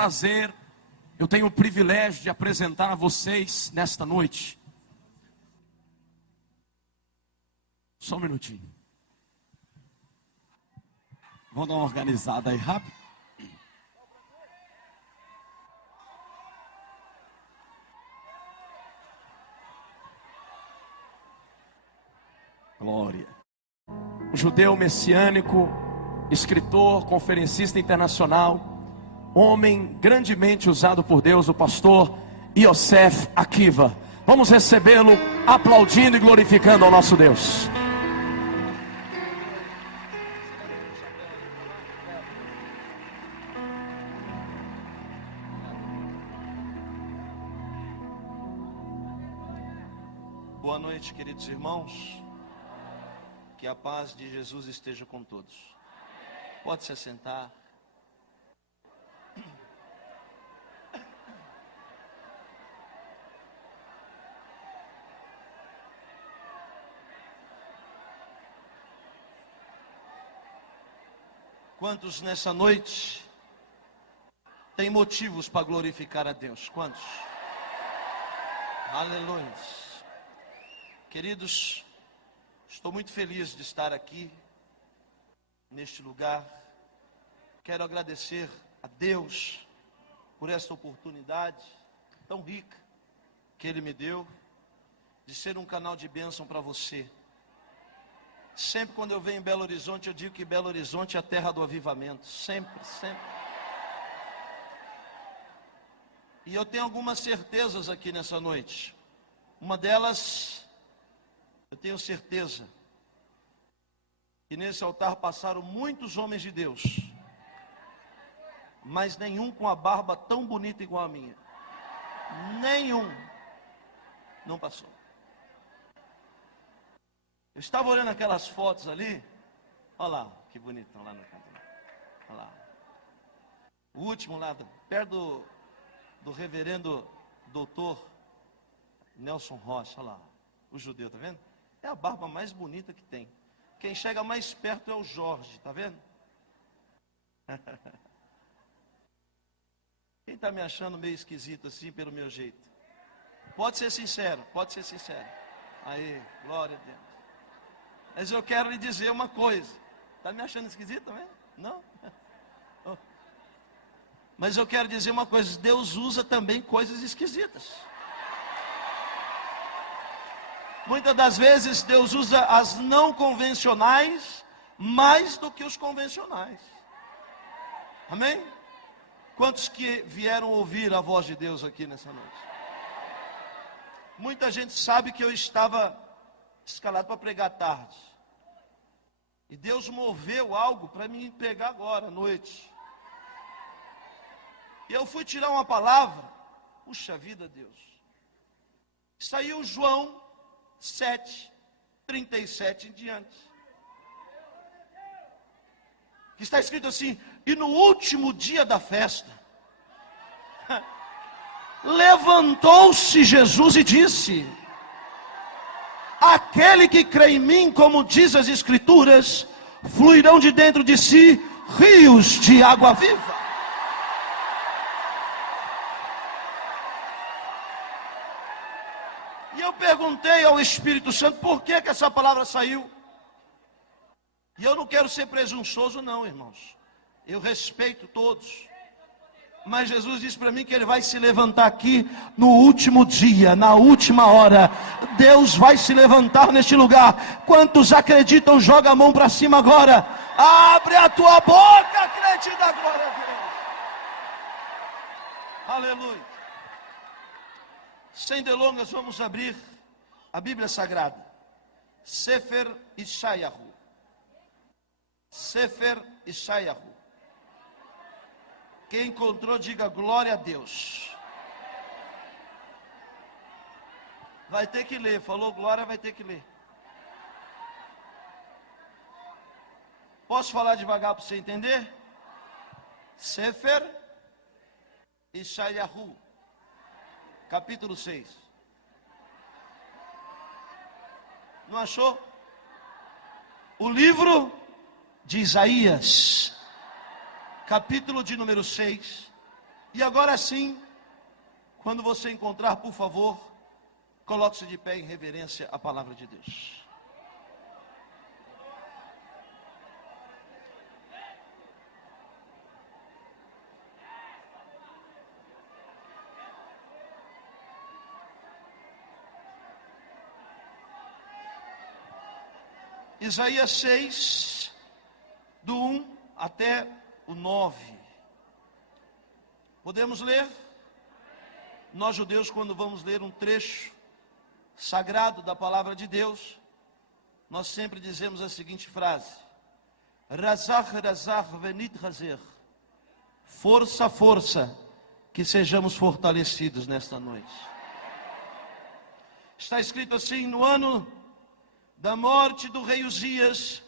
prazer, eu tenho o privilégio de apresentar a vocês nesta noite. Só um minutinho. Vamos dar uma organizada aí rápido. Glória. Um judeu messiânico, escritor, conferencista internacional, homem grandemente usado por Deus, o pastor Yosef Akiva. Vamos recebê-lo aplaudindo e glorificando ao nosso Deus. Boa noite, queridos irmãos. Que a paz de Jesus esteja com todos. Pode se assentar. Quantos nessa noite têm motivos para glorificar a Deus? Quantos? Aleluia. Queridos, estou muito feliz de estar aqui, neste lugar. Quero agradecer a Deus por esta oportunidade tão rica que Ele me deu, de ser um canal de bênção para você. Sempre quando eu venho em Belo Horizonte, eu digo que Belo Horizonte é a terra do avivamento. Sempre, sempre. E eu tenho algumas certezas aqui nessa noite. Uma delas, eu tenho certeza que nesse altar passaram muitos homens de Deus, mas nenhum com a barba tão bonita igual a minha. Nenhum. Não passou. Eu estava olhando aquelas fotos ali. Olha lá, que bonitão lá no canto. Olha lá. O último lá, perto do reverendo doutor Nelson Rocha. Olha lá, o judeu, tá vendo? É a barba mais bonita que tem. Quem chega mais perto é o Jorge, tá vendo? Quem está me achando meio esquisito assim pelo meu jeito? Pode ser sincero, pode ser sincero. Aí, glória a Deus. Mas eu quero lhe dizer uma coisa. Está me achando esquisito também? Não? Oh. Mas eu quero dizer uma coisa. Deus usa também coisas esquisitas. Muitas das vezes Deus usa as não convencionais mais do que os convencionais. Amém? Quantos que vieram ouvir a voz de Deus aqui nessa noite? Muita gente sabe que eu estava escalado para pregar tarde. E Deus moveu algo para me pregar agora à noite. E eu fui tirar uma palavra. Puxa vida, Deus. Saiu João 7:37 em diante. Que está escrito assim: e no último dia da festa, levantou-se Jesus e disse: aquele que crê em mim, como diz as Escrituras, fluirão de dentro de si rios de água viva. E eu perguntei ao Espírito Santo por que essa palavra saiu. E eu não quero ser presunçoso não, irmãos. Eu respeito todos. Mas Jesus disse para mim que Ele vai se levantar aqui no último dia, na última hora. Deus vai se levantar neste lugar. Quantos acreditam, joga a mão para cima agora. Abre a tua boca, crente da glória a Deus. Aleluia. Sem delongas, vamos abrir a Bíblia Sagrada. Sefer Yeshayahu. Sefer Yeshayahu. Quem encontrou, diga glória a Deus. Vai ter que ler, falou glória, vai ter que ler. Posso falar devagar para você entender? Sefer Yeshayahu, capítulo 6. Não achou? O livro de Isaías, capítulo de número 6, E agora sim, quando você encontrar, por favor, coloque-se de pé em reverência à palavra de Deus. Isaías 6, do 1 até o 9. Podemos ler? Nós judeus, quando vamos ler um trecho sagrado da palavra de Deus, nós sempre dizemos a seguinte frase: Razach, razach, venit razer. Força, força, que sejamos fortalecidos nesta noite. Está escrito assim: no ano da morte do rei Uzias,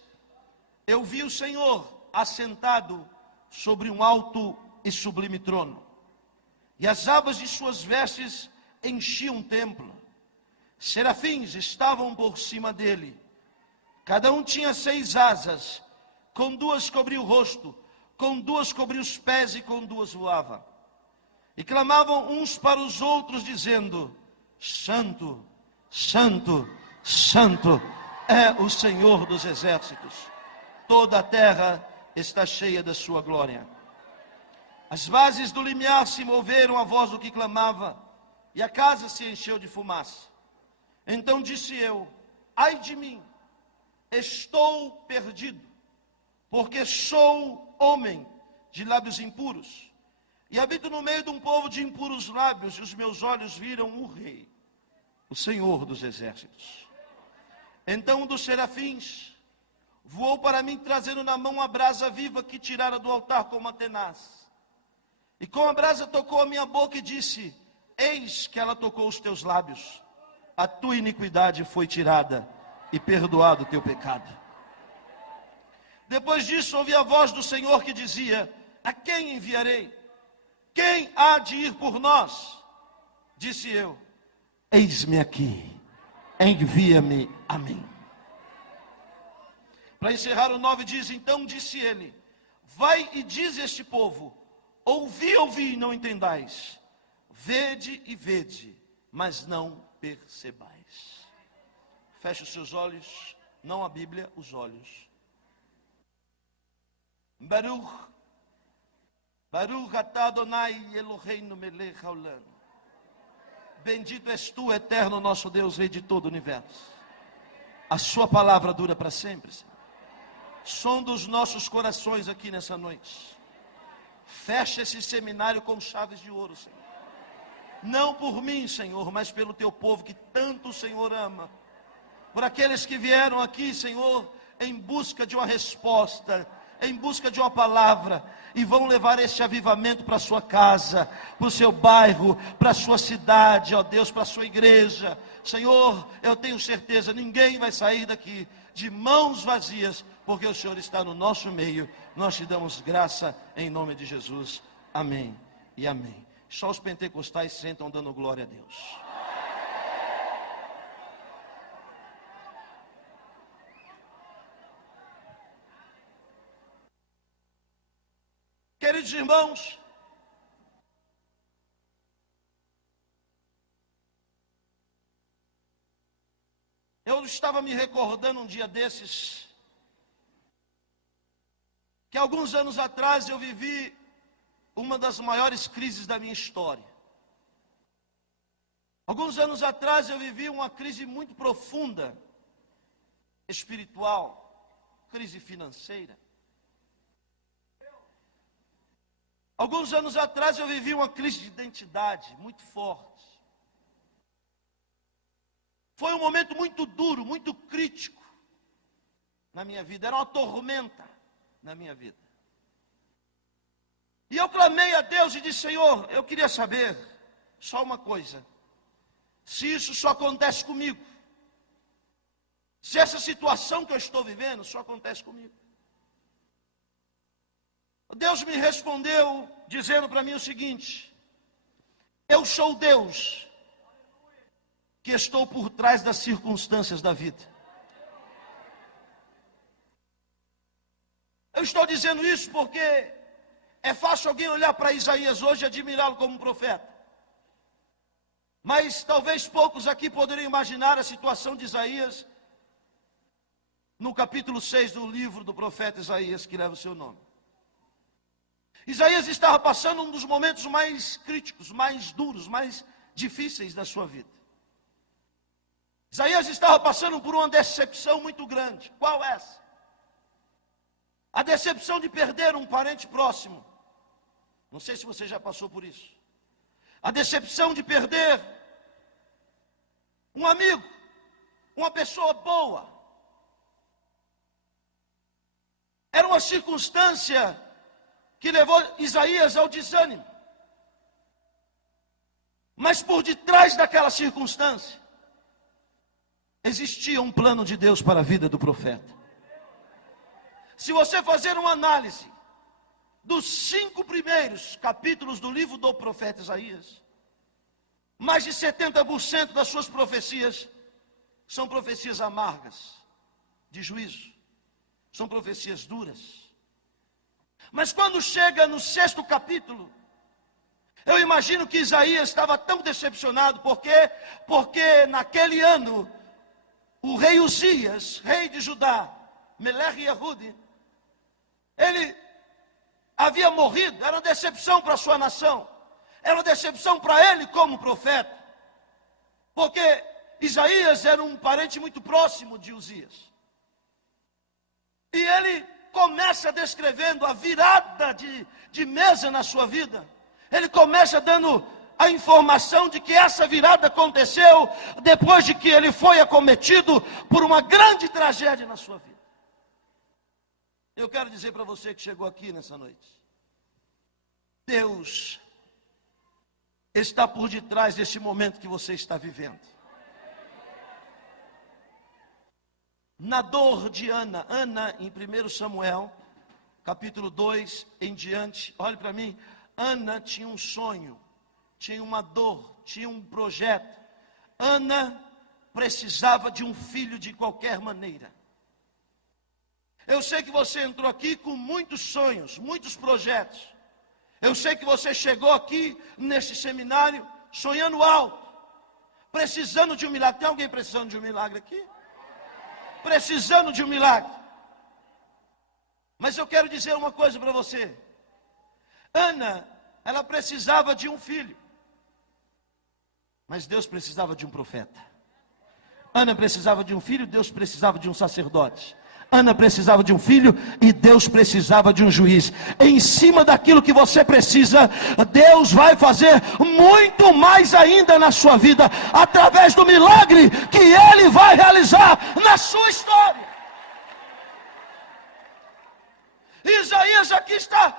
eu vi o Senhor assentado sobre um alto e sublime trono, e as abas de suas vestes enchiam o templo. Serafins estavam por cima dele, cada um tinha 6 asas, com 2 cobria o rosto, com 2 cobria os pés e com 2 voava. E clamavam uns para os outros, dizendo: Santo, Santo, Santo é o Senhor dos exércitos, toda a terra está cheia da sua glória. As bases do limiar se moveram à voz do que clamava, e a casa se encheu de fumaça. Então disse eu: ai de mim, estou perdido, porque sou homem de lábios impuros, e habito no meio de um povo de impuros lábios, e os meus olhos viram o Rei, o Senhor dos exércitos. Então um dos serafins voou para mim, trazendo na mão a brasa viva que tirara do altar com uma tenaz. E com a brasa tocou a minha boca e disse: eis que ela tocou os teus lábios, a tua iniquidade foi tirada e perdoado o teu pecado. Depois disso ouvi a voz do Senhor que dizia: a quem enviarei? Quem há de ir por nós? Disse eu: eis-me aqui, envia-me a mim. Para encerrar o 9 diz: então disse ele: vai e diz a este povo: ouvi, ouvi e não entendais, vede e vede, mas não percebais. Feche os seus olhos, não a Bíblia, os olhos. Baruch, Baruch atah Adonai Eloheinu melech haolam. Bendito és tu, eterno nosso Deus, Rei de todo o universo. A sua palavra dura para sempre, Senhor. Sonda os nossos corações aqui nessa noite. Fecha esse seminário com chaves de ouro, Senhor. Não por mim, Senhor, mas pelo teu povo que tanto o Senhor ama. Por aqueles que vieram aqui, Senhor, em busca de uma resposta, em busca de uma palavra, e vão levar este avivamento para a sua casa, para o seu bairro, para a sua cidade, ó Deus, para a sua igreja. Senhor, eu tenho certeza, ninguém vai sair daqui de mãos vazias, porque o Senhor está no nosso meio. Nós te damos graça em nome de Jesus. Amém e amém. Só os pentecostais sentam dando glória a Deus. Queridos irmãos, eu estava me recordando um dia desses, que alguns anos atrás eu vivi uma das maiores crises da minha história. Alguns anos atrás eu vivi uma crise muito profunda, espiritual, crise financeira. Alguns anos atrás eu vivi uma crise de identidade muito forte. Foi um momento muito duro, muito crítico na minha vida. Era uma tormenta na minha vida. E eu clamei a Deus e disse: Senhor, eu queria saber só uma coisa. Se isso só acontece comigo, se essa situação que eu estou vivendo só acontece comigo. Deus me respondeu dizendo para mim o seguinte: eu sou Deus que estou por trás das circunstâncias da vida. Eu estou dizendo isso porque É fácil alguém olhar para Isaías hoje e admirá-lo como um profeta. Mas talvez poucos aqui poderiam imaginar a situação de Isaías no capítulo 6 do livro do profeta Isaías, que leva o seu nome. Isaías estava passando um dos momentos mais críticos, mais duros, mais difíceis da sua vida. Isaías estava passando por uma decepção muito grande. Qual essa? A decepção de perder um parente próximo. Não sei se você já passou por isso. A decepção de perder um amigo, uma pessoa boa. Era uma circunstância que levou Isaías ao desânimo. Mas por detrás daquela circunstância, existia um plano de Deus para a vida do profeta. Se você fazer uma análise dos 5 primeiros capítulos do livro do profeta Isaías, mais de 70% das suas profecias são profecias amargas, de juízo, são profecias duras. Mas quando chega no 6º capítulo, eu imagino que Isaías estava tão decepcionado, porque naquele ano, o rei Uzias, rei de Judá, Melech Yehudi, ele havia morrido. Era uma decepção para a sua nação, era uma decepção para ele como profeta, porque Isaías era um parente muito próximo de Uzias. E ele começa descrevendo a virada de mesa na sua vida. Ele começa dando a informação de que essa virada aconteceu depois de que ele foi acometido por uma grande tragédia na sua vida. Eu quero dizer para você que chegou aqui nessa noite, Deus está por detrás desse momento que você está vivendo. Na dor de Ana em 1 Samuel, capítulo 2 em diante, olhe para mim, Ana tinha um sonho, tinha uma dor, tinha um projeto. Ana precisava de um filho de qualquer maneira. Eu sei que você entrou aqui com muitos sonhos, muitos projetos. Eu sei que você chegou aqui nesse seminário sonhando alto, precisando de um milagre. Tem alguém precisando de um milagre aqui? Precisando de um milagre. Mas eu quero dizer uma coisa para você. Ana, ela precisava de um filho, mas Deus precisava de um profeta. Ana precisava de um filho, Deus precisava de um sacerdote. Ana precisava de um filho e Deus precisava de um juiz. Em cima daquilo que você precisa, Deus vai fazer muito mais ainda na sua vida, através do milagre que Ele vai realizar na sua história. Isaías aqui está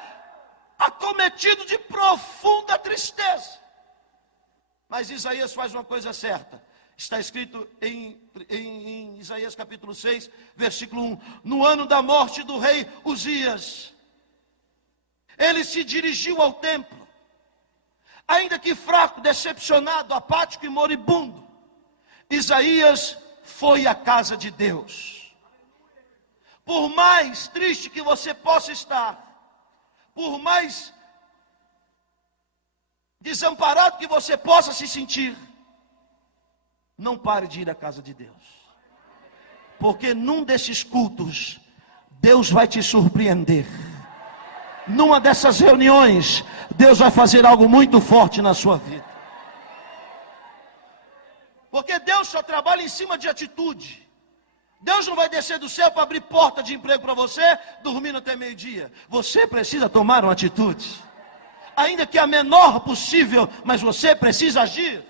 acometido de profunda tristeza. Mas Isaías faz uma coisa certa. Está escrito em Isaías capítulo 6, versículo 1. No ano da morte do rei Uzias, ele se dirigiu ao templo. Ainda que fraco, decepcionado, apático e moribundo, Isaías foi à casa de Deus. Por mais triste que você possa estar, por mais desamparado que você possa se sentir, não pare de ir à casa de Deus, porque num desses cultos Deus vai te surpreender. Numa dessas reuniões Deus vai fazer algo muito forte na sua vida, porque Deus só trabalha em cima de atitude. Deus não vai descer do céu para abrir porta de emprego para você, dormindo até meio-dia. Você precisa tomar uma atitude, ainda que a menor possível, mas você precisa agir.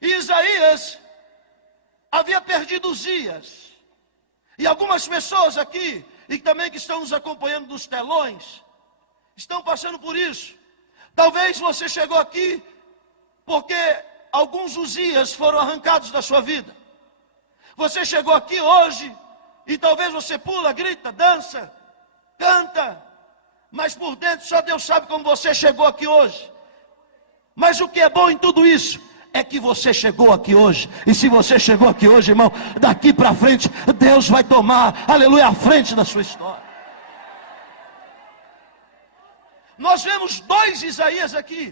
E Isaías havia perdido Uzias. E algumas pessoas aqui, e também que estão nos acompanhando dos telões, estão passando por isso. Talvez você chegou aqui porque alguns Uzias foram arrancados da sua vida. Você chegou aqui hoje e talvez você pula, grita, dança, canta, mas por dentro só Deus sabe como você chegou aqui hoje. Mas o que é bom em tudo isso é que você chegou aqui hoje. E se você chegou aqui hoje, irmão, daqui para frente Deus vai tomar, aleluia, a frente da sua história. nós vemos dois Isaías aqui.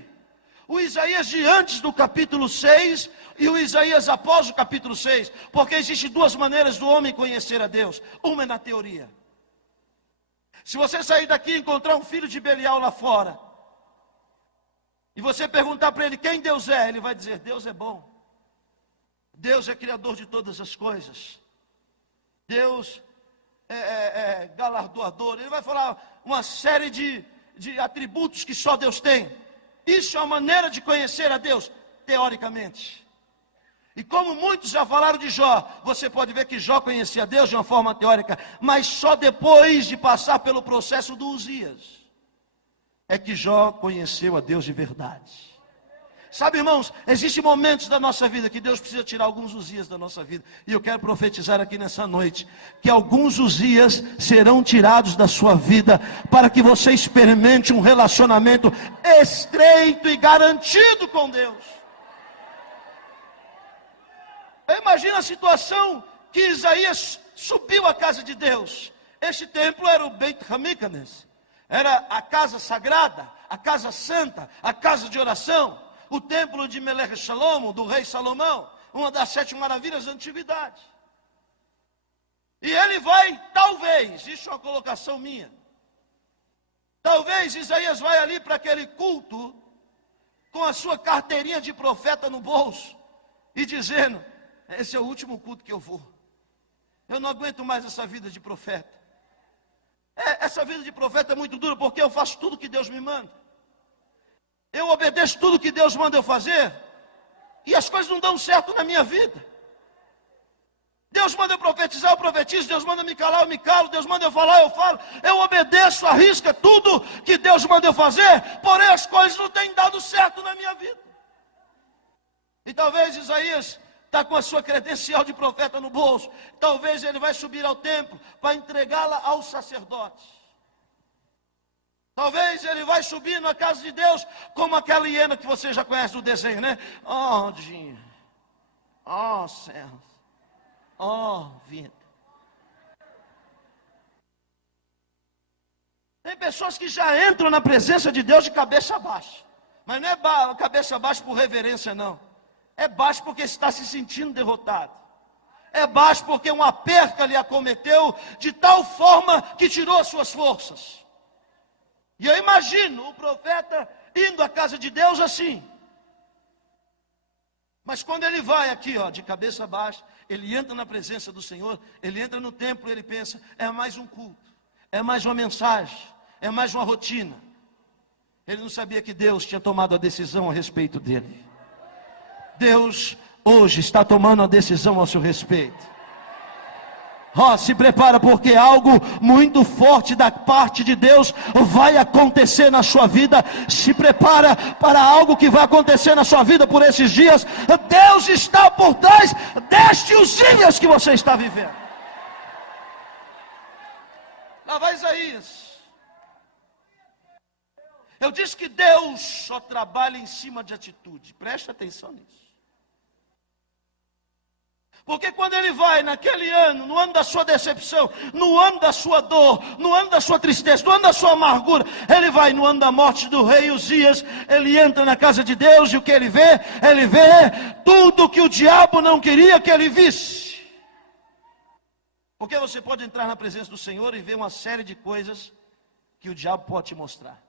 O Isaías de antes do capítulo 6 e o Isaías após o capítulo 6. Porque existem duas maneiras do homem conhecer a Deus. Uma é na teoria. Se você sair daqui e encontrar um filho de Belial lá fora, e você perguntar para ele quem Deus é, ele vai dizer: Deus é bom. Deus é criador de todas as coisas. Deus é galardoador. Ele vai falar uma série de atributos que só Deus tem. Isso é uma maneira de conhecer a Deus, teoricamente. E como muitos já falaram de Jó, você pode ver que Jó conhecia Deus de uma forma teórica, mas só depois de passar pelo processo do Uzias, é que Jó conheceu a Deus de verdade. Sabe, irmãos, existem momentos da nossa vida que Deus precisa tirar alguns Uzias da nossa vida. E eu quero profetizar aqui nessa noite que alguns Uzias serão tirados da sua vida, para que você experimente um relacionamento estreito e garantido com Deus. Imagina a situação que Isaías subiu à casa de Deus. Este templo era o Beit Hamikdash, era a casa sagrada, a casa santa, a casa de oração. O templo de Melech Shalom, do rei Salomão, uma das 7 maravilhas da antiguidade. E ele vai, talvez, isso é uma colocação minha, talvez Isaías vai ali para aquele culto, com a sua carteirinha de profeta no bolso, e dizendo: esse é o último culto que eu vou. Eu não aguento mais essa vida de profeta. Essa vida de profeta é muito dura, porque eu faço tudo que Deus me manda. Eu obedeço tudo que Deus manda eu fazer, e as coisas não dão certo na minha vida. Deus manda eu profetizar, eu profetizo. Deus manda me calar, eu me calo. Deus manda eu falar, eu falo. Eu obedeço, arrisca tudo que Deus manda eu fazer, porém as coisas não têm dado certo na minha vida. E talvez Isaías está com a sua credencial de profeta no bolso. Talvez ele vai subir ao templo para entregá-la aos sacerdotes. Talvez ele vai subir na casa de Deus como aquela hiena que você já conhece do desenho, né? Oh, dia. Oh, céus. Oh, vida. Tem pessoas que já entram na presença de Deus de cabeça baixa. Mas não é cabeça baixa por reverência, não. É baixo porque está se sentindo derrotado. É baixo porque uma perca lhe acometeu de tal forma que tirou as suas forças. E eu imagino o profeta indo à casa de Deus assim. Mas quando ele vai aqui, de cabeça baixa, ele entra na presença do Senhor, ele entra no templo, ele pensa: é mais um culto, é mais uma mensagem, é mais uma rotina. Ele não sabia que Deus tinha tomado a decisão a respeito dele. Deus hoje está tomando a decisão a seu respeito. Se prepara, porque algo muito forte da parte de Deus vai acontecer na sua vida. Se prepara para algo que vai acontecer na sua vida por esses dias. Deus está por trás destes dias que você está vivendo. Lá vai Isaías. Eu disse que Deus só trabalha em cima de atitude. Preste atenção nisso. Porque quando ele vai naquele ano, no ano da sua decepção, no ano da sua dor, no ano da sua tristeza, no ano da sua amargura, ele vai no ano da morte do rei Uzias, ele entra na casa de Deus, e o que ele vê? Ele vê tudo que o diabo não queria que ele visse. Porque você pode entrar na presença do Senhor e ver uma série de coisas que o diabo pode te mostrar.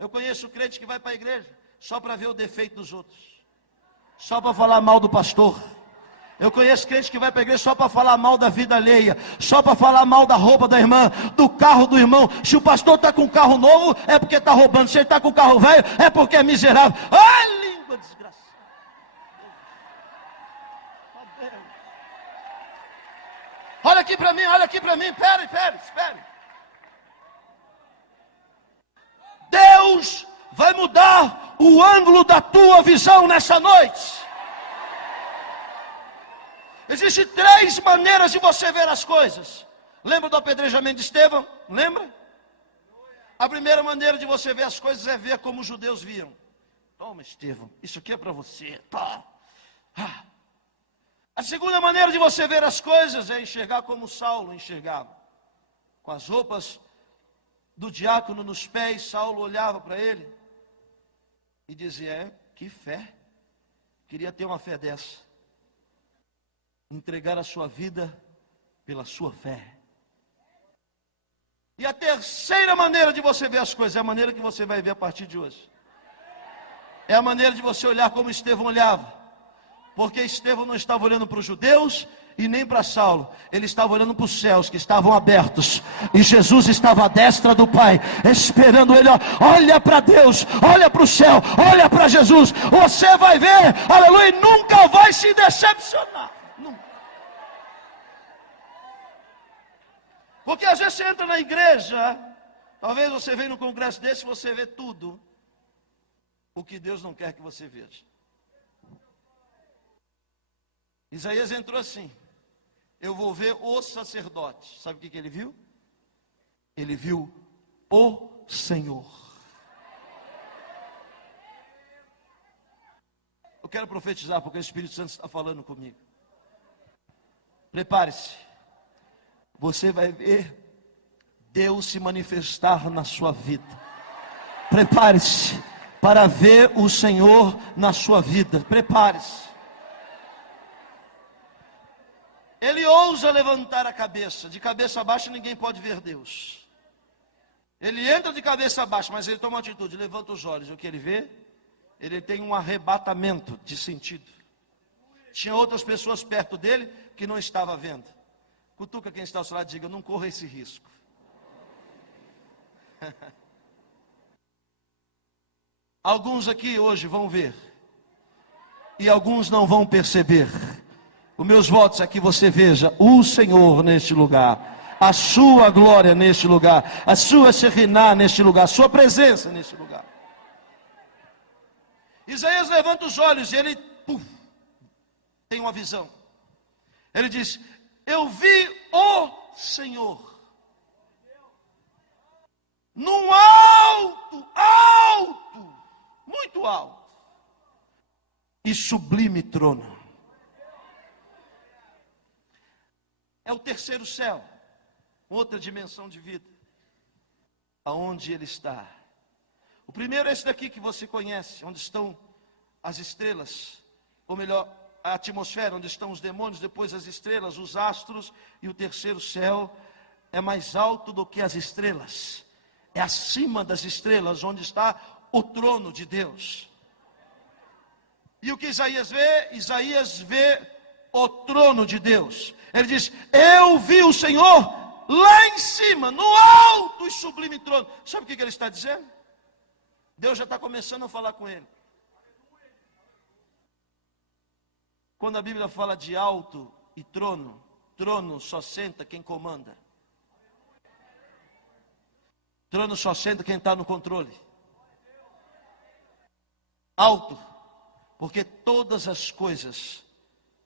Eu conheço crente que vai para a igreja só para ver o defeito dos outros, só para falar mal do pastor. Eu conheço crente que vai para a igreja só para falar mal da vida alheia, só para falar mal da roupa da irmã, do carro do irmão. Se o pastor está com um carro novo, é porque está roubando. Se ele está com um carro velho, é porque é miserável. Ai, língua desgraçada. Olha aqui para mim, olha aqui para mim. Espere. Deus vai mudar o ângulo da tua visão nessa noite. Existem 3 maneiras de você ver as coisas. Lembra do apedrejamento de Estevão? Lembra? A primeira maneira de você ver as coisas é ver como os judeus viam. Toma, Estevão, isso aqui é para você. Tá. A segunda maneira de você ver as coisas é enxergar como Saulo enxergava. Com as roupas do diácono nos pés, Saulo olhava para ele e dizia: que fé, queria ter uma fé dessa, entregar a sua vida pela sua fé. E a terceira maneira de você ver as coisas é a maneira que você vai ver a partir de hoje. É a maneira de você olhar como Estevão olhava. Porque Estevão não estava olhando para os judeus e nem para Saulo. Ele estava olhando para os céus que estavam abertos. E Jesus estava à destra do Pai, esperando ele. Olha para Deus, olha para o céu, olha para Jesus. Você vai ver, aleluia, e nunca vai se decepcionar. Nunca. Porque às vezes você entra na igreja, talvez você venha num congresso desse e você vê tudo o que Deus não quer que você veja. Isaías entrou assim: eu vou ver o sacerdote. Sabe o que ele viu? Ele viu o Senhor. Eu quero profetizar porque o Espírito Santo está falando comigo. Prepare-se. Você vai ver Deus se manifestar na sua vida. Prepare-se para ver o Senhor na sua vida. Prepare-se. Ele ousa levantar a cabeça. De cabeça baixa ninguém pode ver Deus. Ele entra de cabeça baixa, mas ele toma uma atitude, levanta os olhos. O que ele vê? Ele tem um arrebatamento de sentido. Tinha outras pessoas perto dele que não estava vendo. Cutuca quem está ao seu lado e diga: não corra esse risco. Alguns aqui hoje vão ver, e alguns não vão perceber. Os meus votos é que você veja o Senhor neste lugar, a sua glória neste lugar, a sua Shekhinah neste lugar, a sua presença neste lugar. Isaías levanta os olhos e ele tem uma visão. Ele diz: eu vi o Senhor num alto, muito alto e sublime trono. É o terceiro céu, outra dimensão de vida, aonde ele está. O primeiro é esse daqui que você conhece, onde estão as estrelas, ou melhor, a atmosfera, onde estão os demônios, depois as estrelas, os astros, e o terceiro céu é mais alto do que as estrelas, é acima das estrelas, onde está o trono de Deus. E o que Isaías vê? Isaías vê o trono de Deus. Ele diz: eu vi o Senhor lá em cima, no alto e sublime trono. Sabe o que ele está dizendo? Deus já está começando a falar com ele. Quando a Bíblia fala de alto e trono, trono só senta quem comanda. Trono só senta quem está no controle. Alto, porque todas as coisas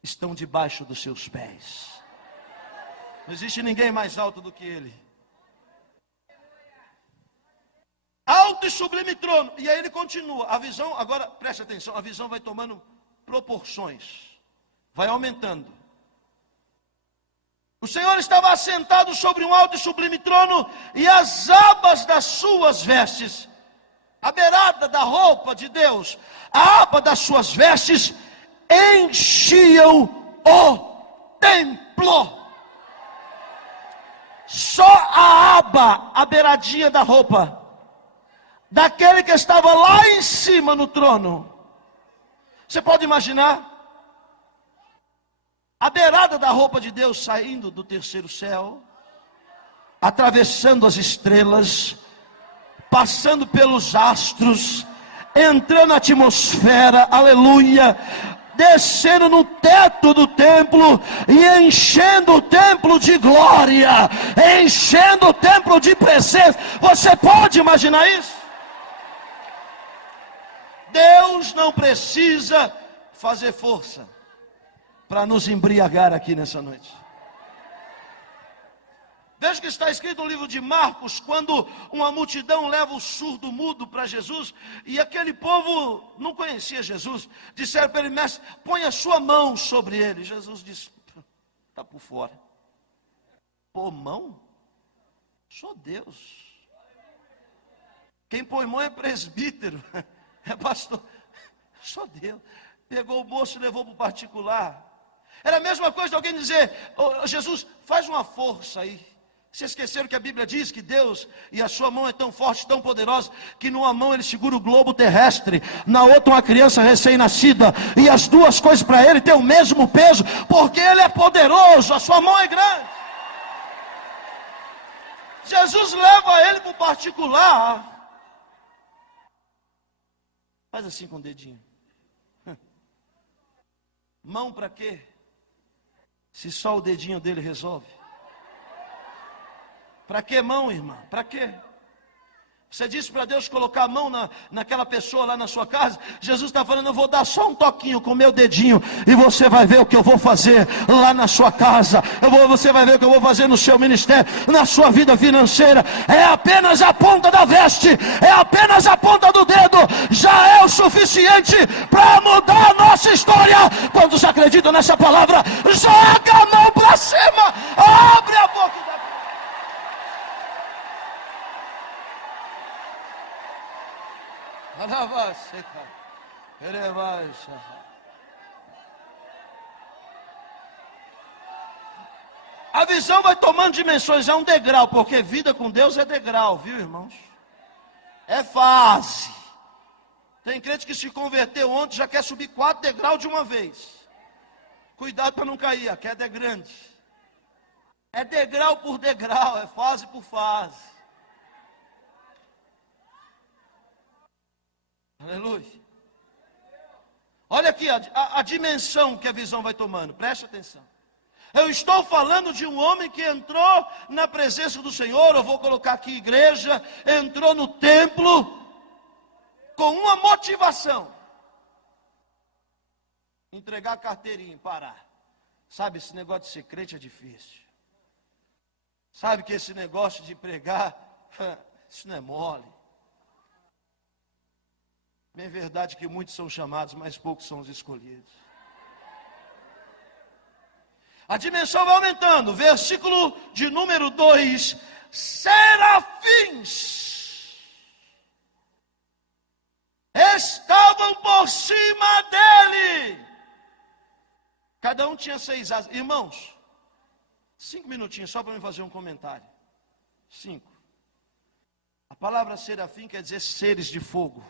estão debaixo dos seus pés. Não existe ninguém mais alto do que ele. Alto e sublime trono. E aí ele continua. A visão, agora preste atenção, a visão vai tomando proporções. Vai aumentando. O Senhor estava assentado sobre um alto e sublime trono, e as abas das suas vestes, a beirada da roupa de Deus, a aba das suas vestes, enchiam o templo. Só a aba, a beiradinha da roupa, daquele que estava lá em cima no trono. Você pode imaginar? A beirada da roupa de Deus saindo do terceiro céu, atravessando as estrelas, passando pelos astros, entrando na atmosfera, aleluia, descendo no teto do templo e enchendo o templo de glória, enchendo o templo de presença. Você pode imaginar isso? Deus não precisa fazer força para nos embriagar aqui nessa noite. Veja que está escrito no livro de Marcos, quando uma multidão leva o surdo mudo para Jesus, e aquele povo não conhecia Jesus, disseram para ele: mestre, põe a sua mão sobre ele. Jesus disse: está por fora. Pô, mão? Sou Deus. Quem põe mão é presbítero, é pastor. Só Deus. Pegou o moço e levou para o particular. Era a mesma coisa de alguém dizer: "Ô, Jesus, faz uma força aí." Vocês esqueceram que a Bíblia diz que Deus e a sua mão é tão forte, tão poderosa, que numa mão ele segura o globo terrestre, na outra uma criança recém-nascida, e as duas coisas para ele têm o mesmo peso, porque ele é poderoso, a sua mão é grande. Jesus leva ele para o particular. Faz assim com o dedinho. Mão para quê? Se só o dedinho dele resolve. Para que mão, irmã? Para quê? Você disse para Deus colocar a mão naquela pessoa lá na sua casa. Jesus está falando: eu vou dar só um toquinho com o meu dedinho, e você vai ver o que eu vou fazer lá na sua casa. Você vai ver o que eu vou fazer no seu ministério, na sua vida financeira. É apenas a ponta da veste, é apenas a ponta do dedo, já é o suficiente para mudar a nossa história. Quando você acredita nessa palavra, joga a mão para cima, abre a boca. A visão vai tomando dimensões, é um degrau, porque vida com Deus é degrau, viu, irmãos? É fase. Tem crente que se converteu ontem, já quer subir 4 degraus de uma vez. Cuidado para não cair, a queda é grande. É degrau por degrau, é fase por fase. Aleluia. Olha aqui a dimensão que a visão vai tomando, preste atenção. Eu estou falando de um homem que entrou na presença do Senhor, eu vou colocar aqui igreja, entrou no templo com uma motivação: entregar a carteirinha e parar. Sabe, esse negócio de ser crente é difícil. Sabe que esse negócio de pregar, isso não é mole. É verdade que muitos são chamados, mas poucos são os escolhidos. A dimensão vai aumentando. Versículo de número 2. Serafins estavam por cima dele. Cada um tinha 6 asas. Irmãos, 5 minutinhos só para me fazer um comentário. 5. A palavra serafim quer dizer seres de fogo.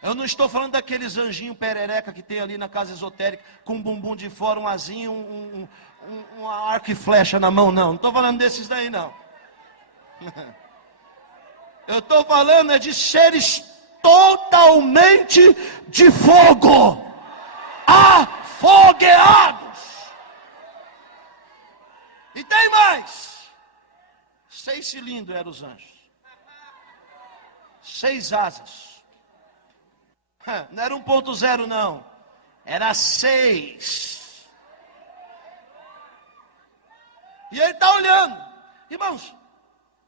Eu não estou falando daqueles anjinhos perereca que tem ali na casa esotérica, com um bumbum de fora, um asinho, um arco e flecha na mão, não. Não estou falando desses daí, não. Eu estou falando de seres totalmente de fogo, afogueados. E tem mais. 6 cilindros eram os anjos. 6 asas. Não era 1.0 não, era 6. E ele está olhando. Irmãos,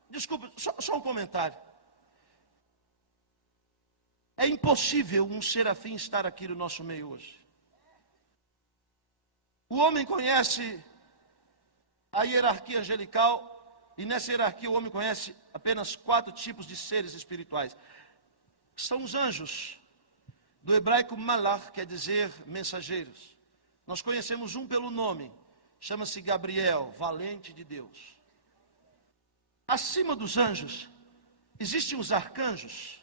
desculpa, só um comentário. É impossível um serafim estar aqui no nosso meio hoje. O homem conhece a hierarquia angelical, e nessa hierarquia o homem conhece apenas 4 tipos de seres espirituais. São os anjos. Do hebraico malach, quer dizer mensageiros. Nós conhecemos um pelo nome, chama-se Gabriel, valente de Deus. Acima dos anjos, existem os arcanjos.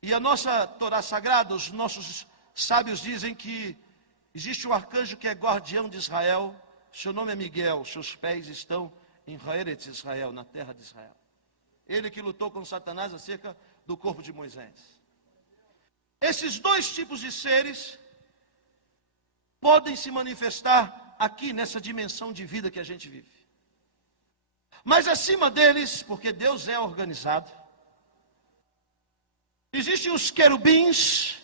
E a nossa Torá Sagrada, os nossos sábios dizem que existe um arcanjo que é guardião de Israel. Seu nome é Miguel, seus pés estão em Eretz Israel, na terra de Israel. Ele que lutou com Satanás acerca do corpo de Moisés. Esses 2 tipos de seres podem se manifestar aqui nessa dimensão de vida que a gente vive. Mas acima deles, porque Deus é organizado, existem os querubins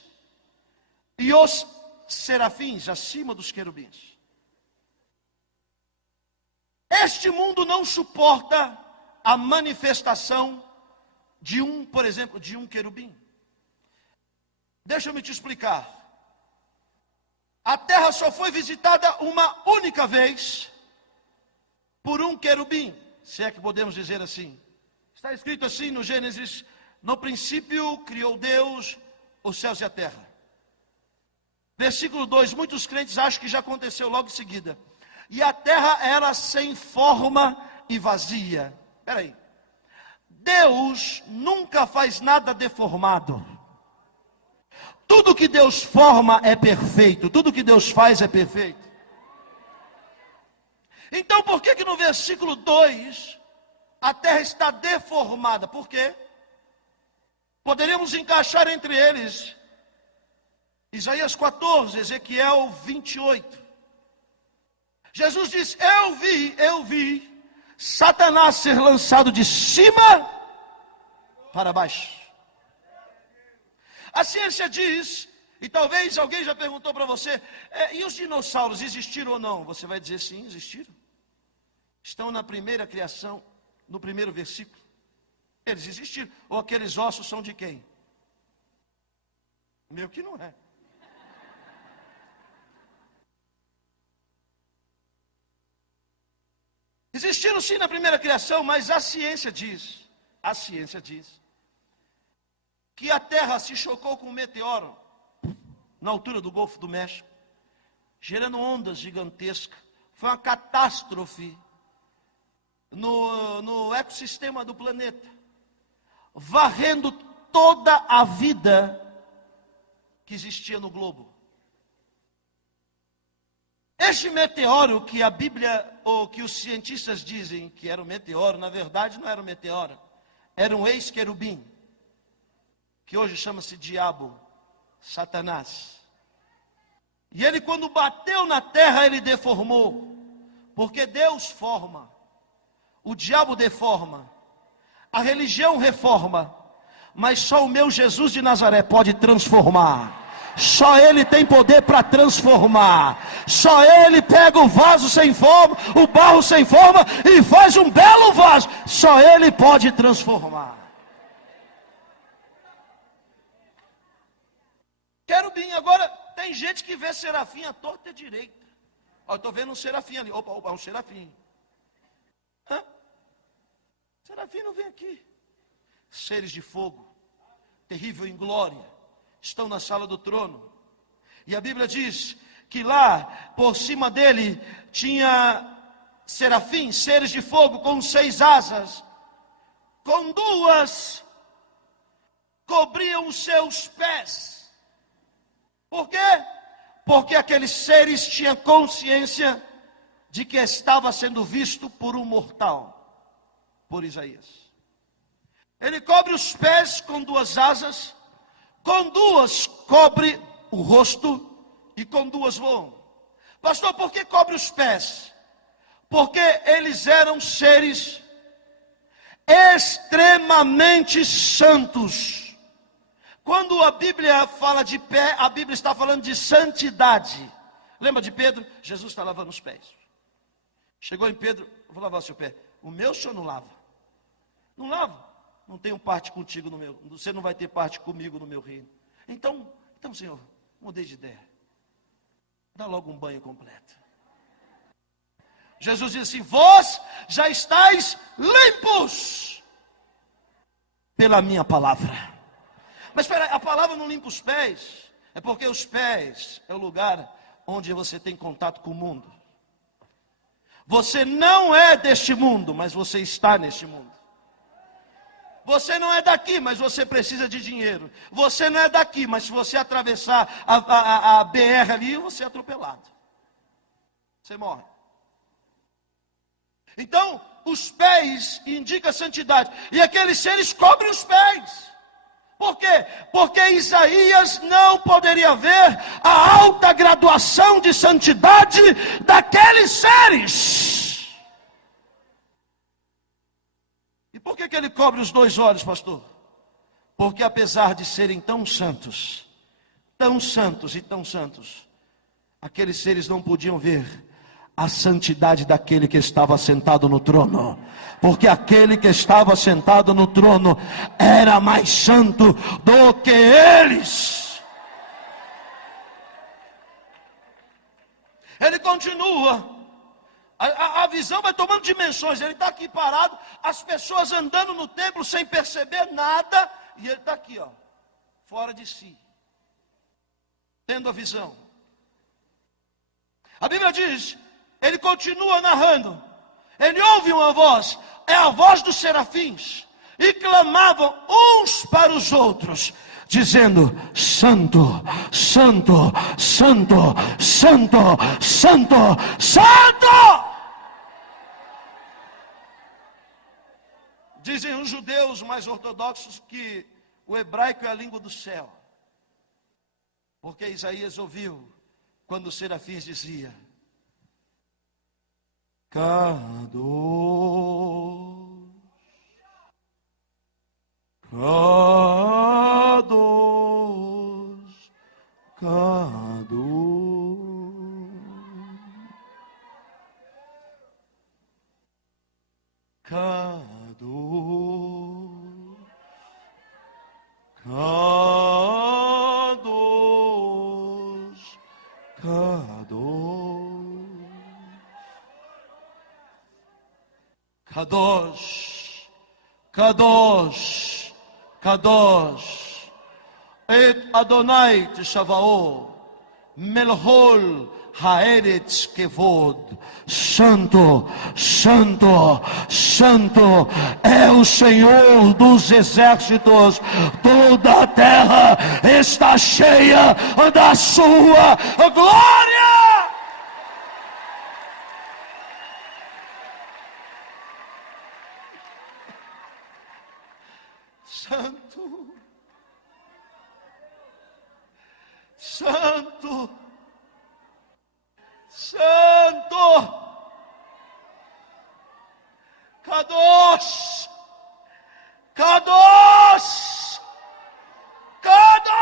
e os serafins acima dos querubins. Este mundo não suporta a manifestação de por exemplo, de um querubim. Deixa eu te explicar. A terra só foi visitada uma única vez por um querubim. se é que podemos dizer assim. Está escrito assim no Gênesis: no princípio criou Deus os céus e a terra. Versículo 2, muitos crentes acham que já aconteceu logo em seguida. E a terra era sem forma e vazia. Espera aí. Deus nunca faz nada deformado. Tudo que Deus forma é perfeito. Tudo que Deus faz é perfeito. Então por que no versículo 2 a terra está deformada? Por quê? Poderíamos encaixar entre eles Isaías 14, Ezequiel 28. Jesus diz: eu vi Satanás ser lançado de cima para baixo. A ciência diz, e talvez alguém já perguntou para você, e os dinossauros existiram ou não? Você vai dizer sim, existiram. Estão na primeira criação, no primeiro versículo. Eles existiram. Ou aqueles ossos são de quem? Meu que não é. Existiram sim na primeira criação, mas a ciência diz que a Terra se chocou com um meteoro na altura do Golfo do México, gerando ondas gigantescas. Foi uma catástrofe no ecossistema do planeta, varrendo toda a vida que existia no globo. Este meteoro que a Bíblia, ou que os cientistas dizem que era um meteoro, na verdade não era um meteoro, era um ex-querubim, que hoje chama-se diabo, Satanás. E ele, quando bateu na terra, ele deformou, porque Deus forma, o diabo deforma, a religião reforma, mas só o meu Jesus de Nazaré pode transformar. Só Ele tem poder para transformar. Só Ele pega o vaso sem forma, o barro sem forma, e faz um belo vaso. Só Ele pode transformar. Querubim, agora tem gente que vê serafim à torta e à direita. Ó, eu estou vendo um serafim ali. Opa, um serafim. Hã? Serafim não vem aqui. Seres de fogo, terrível em glória, estão na sala do trono. E a Bíblia diz que lá, por cima dele, tinha serafins, seres de fogo com 6 asas. Com 2 cobriam os seus pés. Por quê? Porque aqueles seres tinham consciência de que estava sendo visto por um mortal, por Isaías. Ele cobre os pés com 2 asas, com 2 cobre o rosto e com 2 voam. Pastor, por que cobre os pés? Porque eles eram seres extremamente santos. Quando a Bíblia fala de pé, a Bíblia está falando de santidade. Lembra de Pedro? Jesus está lavando os pés. Chegou em Pedro: eu vou lavar o seu pé. O meu o senhor não lava. Não lava. Não tenho parte contigo no meu, você não vai ter parte comigo no meu reino. Então, Senhor, mudei de ideia. Dá logo um banho completo. Jesus diz assim: vós já estáis limpos pela minha palavra. Mas espera aí, a palavra não limpa os pés. É porque os pés é o lugar onde você tem contato com o mundo. Você não é deste mundo, mas você está neste mundo. Você não é daqui, mas você precisa de dinheiro. Você não é daqui, mas se você atravessar a BR ali, você é atropelado. Você morre. Então, os pés indicam a santidade. E aqueles seres cobrem os pés. Por quê? Porque Isaías não poderia ver a alta graduação de santidade daqueles seres. E por que ele cobre os 2 olhos, pastor? Porque apesar de serem tão santos e tão santos, aqueles seres não podiam ver a santidade daquele que estava sentado no trono. Porque aquele que estava sentado no trono era mais santo do que eles. Ele continua. A visão vai tomando dimensões. Ele está aqui parado, as pessoas andando no templo sem perceber nada, e ele está aqui, ó, fora de si, tendo a visão. A Bíblia diz, ele continua narrando, ele ouve uma voz, é a voz dos serafins, e clamavam uns para os outros, dizendo: Santo, Santo, Santo, Santo, Santo, Santo. Dizem os judeus mais ortodoxos que o hebraico é a língua do céu, porque Isaías ouviu quando os serafins dizia: Kadosh, Kadosh, Kadosh, Kadosh, Kadosh, Kadosh, Kadosh, et Adonai Tshava'ot, Melhol Haaretz Kevod. Santo, Santo, Santo é o Senhor dos exércitos. Toda a terra está cheia da sua glória. Santo, Santo, Santo, Kadosh, Kadosh, Kadosh.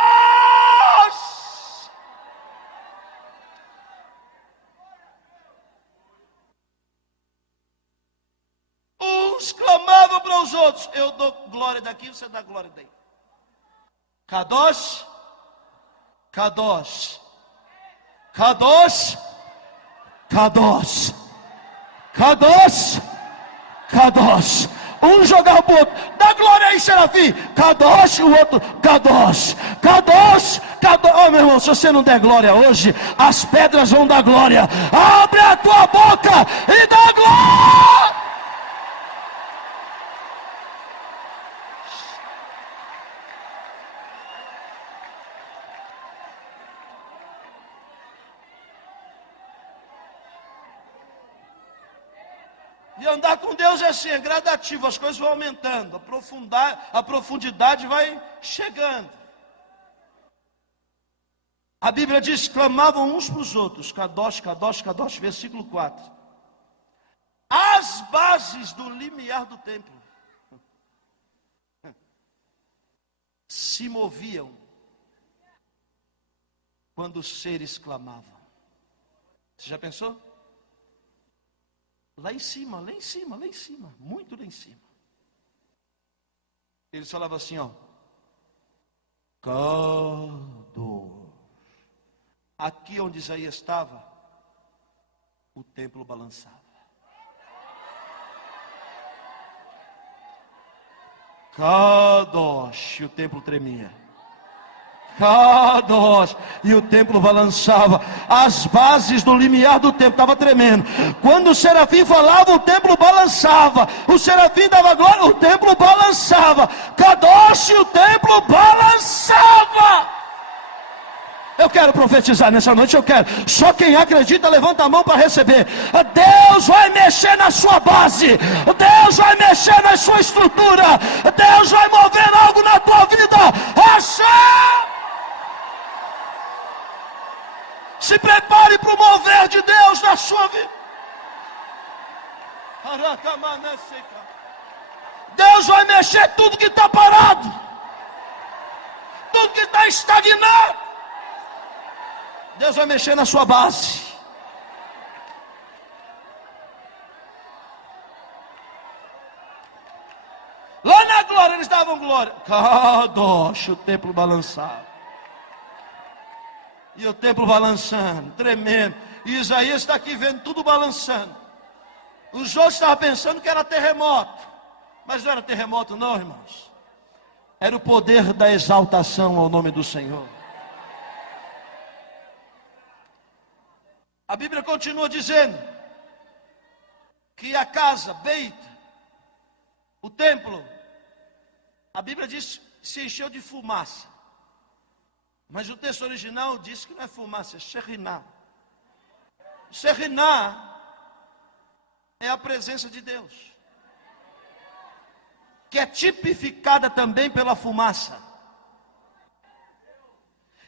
Uns clamavam para os outros: eu dou glória daqui, você dá glória daí. Kadosh, Kadosh, Kadosh, Kadosh, Kadosh, Kadosh. Um jogava para o outro: dá glória aí, serafim. Kadosh, o outro: Kadosh, Kadosh, Kadosh. Oh, meu irmão, se você não der glória hoje, as pedras vão dar glória. Abre a tua boca e dá glória. E andar com Deus é assim, é gradativo, as coisas vão aumentando, a profundidade vai chegando. A Bíblia diz: clamavam uns para os outros, Kadosh, Kadosh, Kadosh, versículo 4. As bases do limiar do templo se moviam quando os seres clamavam. Você já pensou? Lá em cima, lá em cima, lá em cima, muito lá em cima. Eles falavam assim, ó: Kadosh. Aqui onde Isaías estava, o templo balançava. Kadosh, e o templo tremia. Kadosh, e o templo balançava. As bases do limiar do templo estavam tremendo. Quando o serafim falava, o templo balançava. O serafim dava glória, o templo balançava. Kadosh, e o templo balançava. Eu quero profetizar nessa noite, eu quero. Só quem acredita, levanta a mão para receber. Deus vai mexer na sua base. Deus vai mexer na sua estrutura. Deus vai mover algo na tua vida. Achar! Se prepare para o mover de Deus na sua vida. Deus vai mexer tudo que está parado, tudo que está estagnado. Deus vai mexer na sua base. Lá na glória eles davam glória. Kadosh, o templo balançava. E o templo balançando, tremendo. E Isaías está aqui vendo tudo balançando. Os outros estavam pensando que era terremoto. Mas não era terremoto não, irmãos. Era o poder da exaltação ao nome do Senhor. A Bíblia continua dizendo que a casa, Beit, o templo, a Bíblia diz que se encheu de fumaça. Mas o texto original diz que não é fumaça, é Shekhinah. Shekhinah é a presença de Deus, que é tipificada também pela fumaça.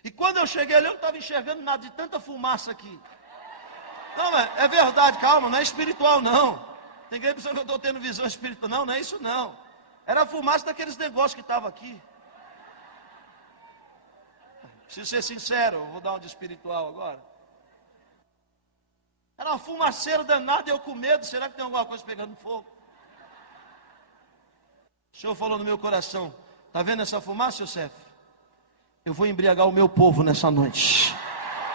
E quando eu cheguei ali, eu não estava enxergando nada de tanta fumaça aqui. Não, é verdade, calma, não é espiritual não. Tem gente pensando que eu estou tendo visão espiritual. Não, não é isso não. Era a fumaça daqueles negócios que estavam aqui. Preciso ser sincero, eu vou dar um de espiritual agora. Era uma fumaceira danada, eu com medo. Será que tem alguma coisa pegando fogo? O Senhor falou no meu coração: está vendo essa fumaça, Yosef? Eu vou embriagar o meu povo nessa noite.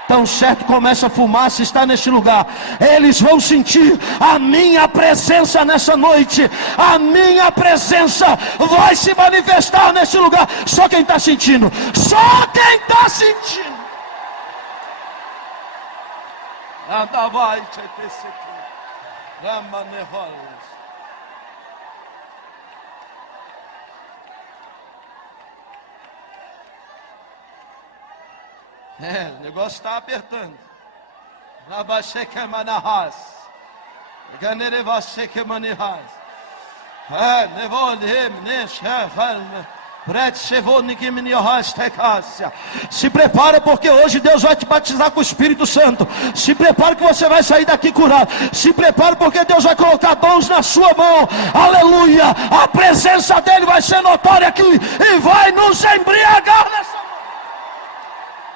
Tão certo como essa fumaça está neste lugar, eles vão sentir a minha presença nessa noite. A minha presença vai se manifestar neste lugar. Só quem está sentindo, só quem está sentindo. Nada vai te perseguir. O negócio está apertando. Se prepara, porque hoje Deus vai te batizar com o Espírito Santo. Se prepara que você vai sair daqui curado. Se prepara, porque Deus vai colocar dons na sua mão. Aleluia. A presença dele vai ser notória aqui e vai nos embriagar nessa noite.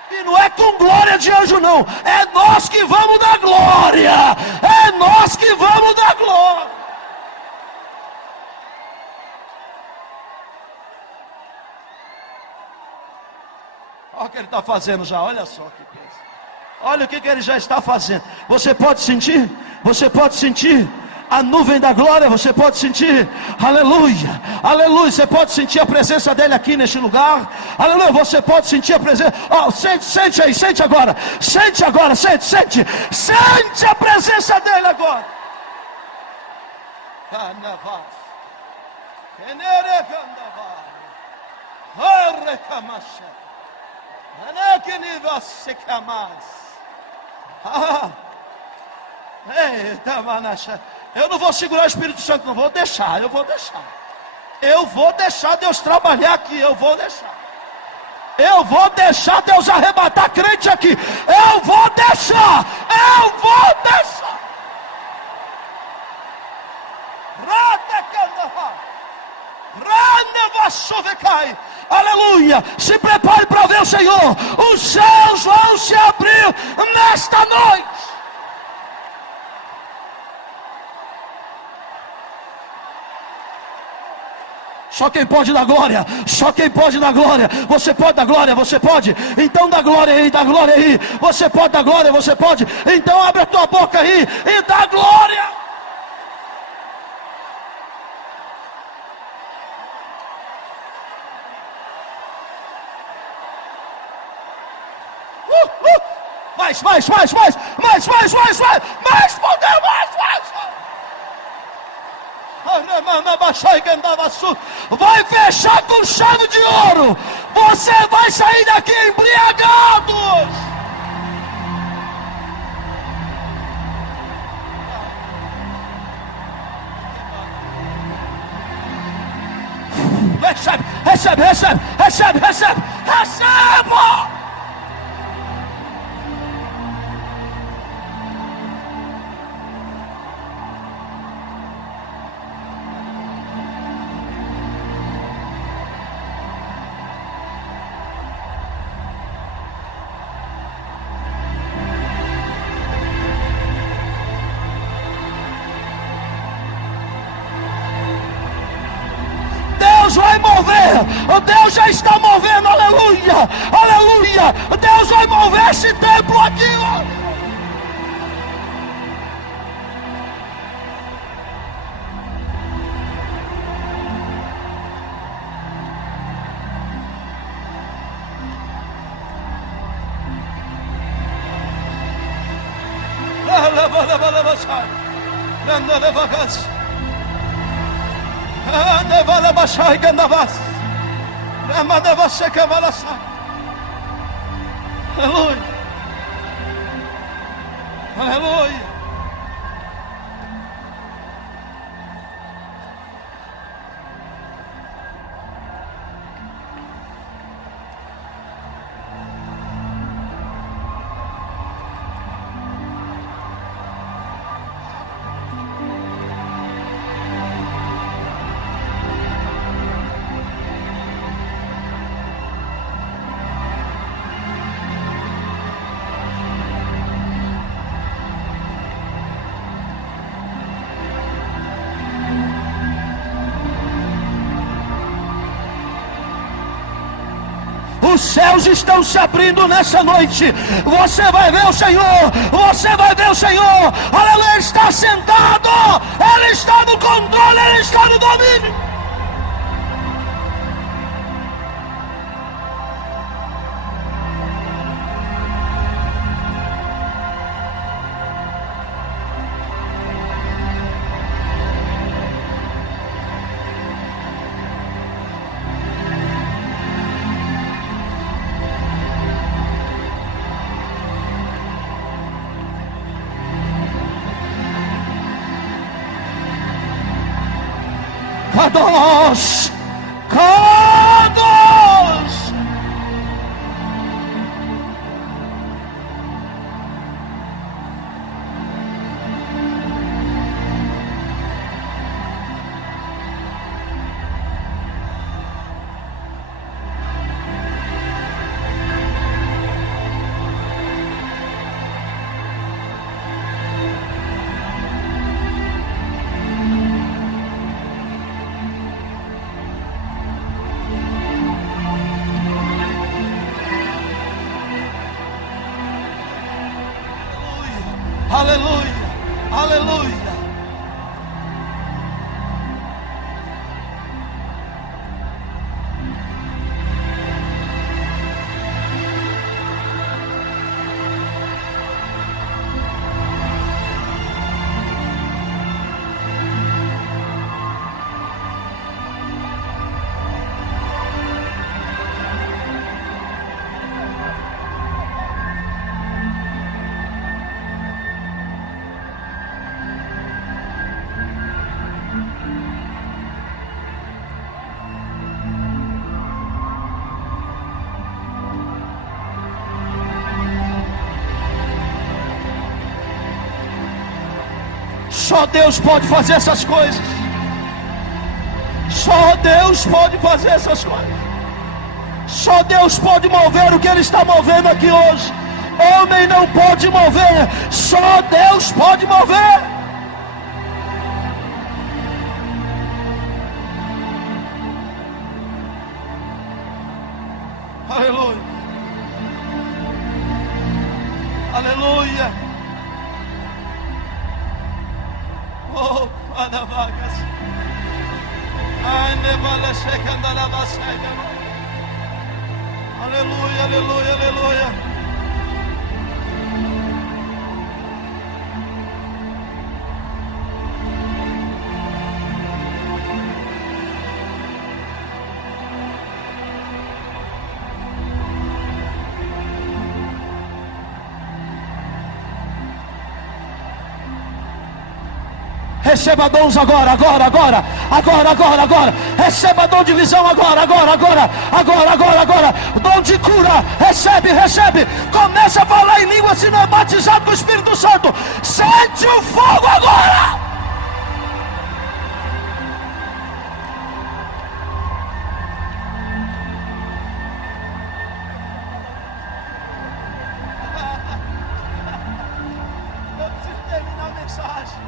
E não é com glória de anjo não, é nós que vamos dar glória. É nós que vamos dar glória. Olha o que ele está fazendo já, olha só que coisa. Olha o que ele já está fazendo. Você pode sentir? Você pode sentir a nuvem da glória? Você pode sentir? Aleluia, aleluia. Você pode sentir a presença dele aqui neste lugar? Aleluia, você pode sentir a presença. Sente aí, sente agora. Sente agora, sente a presença dele agora. Eita, manacha. Eu não vou segurar o Espírito Santo, não vou deixar, eu vou deixar. Eu vou deixar Deus trabalhar aqui, eu vou deixar. Eu vou deixar Deus arrebatar crente aqui. Eu vou deixar. Aleluia. Se prepare para ver o Senhor. Os céus vão se abrir nesta noite. Só quem pode dar glória, só quem pode dar glória. Você pode dar glória, você pode? Então dá glória aí, dá glória aí. Você pode dar glória, você pode? Então abre a tua boca aí e dá glória. Mais poder, mais. Vai fechar com chave de ouro. Você vai sair daqui embriagado. Recebe. Vai mover, Deus já está movendo, aleluia, Deus vai mover esse templo aqui, ó. Aleluia. Aleluia. Os céus estão se abrindo nessa noite. Você vai ver o Senhor. Você vai ver o Senhor. Aleluia, Ele está sentado. Ele está no controle. Ele está no domínio. Kadosh, Kadosh. Aleluia, aleluia. Só Deus pode fazer essas coisas. Só Deus pode fazer essas coisas. Só Deus pode mover o que Ele está movendo aqui hoje. Homem não pode mover. Só Deus pode mover. Aleluia. Aleluia. Oh, Pada vagas. Aleluia, aleluia, aleluia. Receba dons agora. Receba dom de visão agora. Dom de cura. Recebe. Começa a falar em língua se não é batizado com o Espírito Santo. Sente o fogo agora. Eu preciso terminar a mensagem.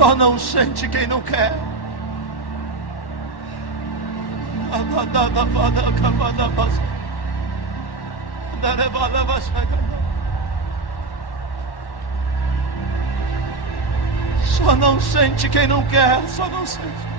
Só não sente quem não quer. Só não sente quem não quer. Só não sente.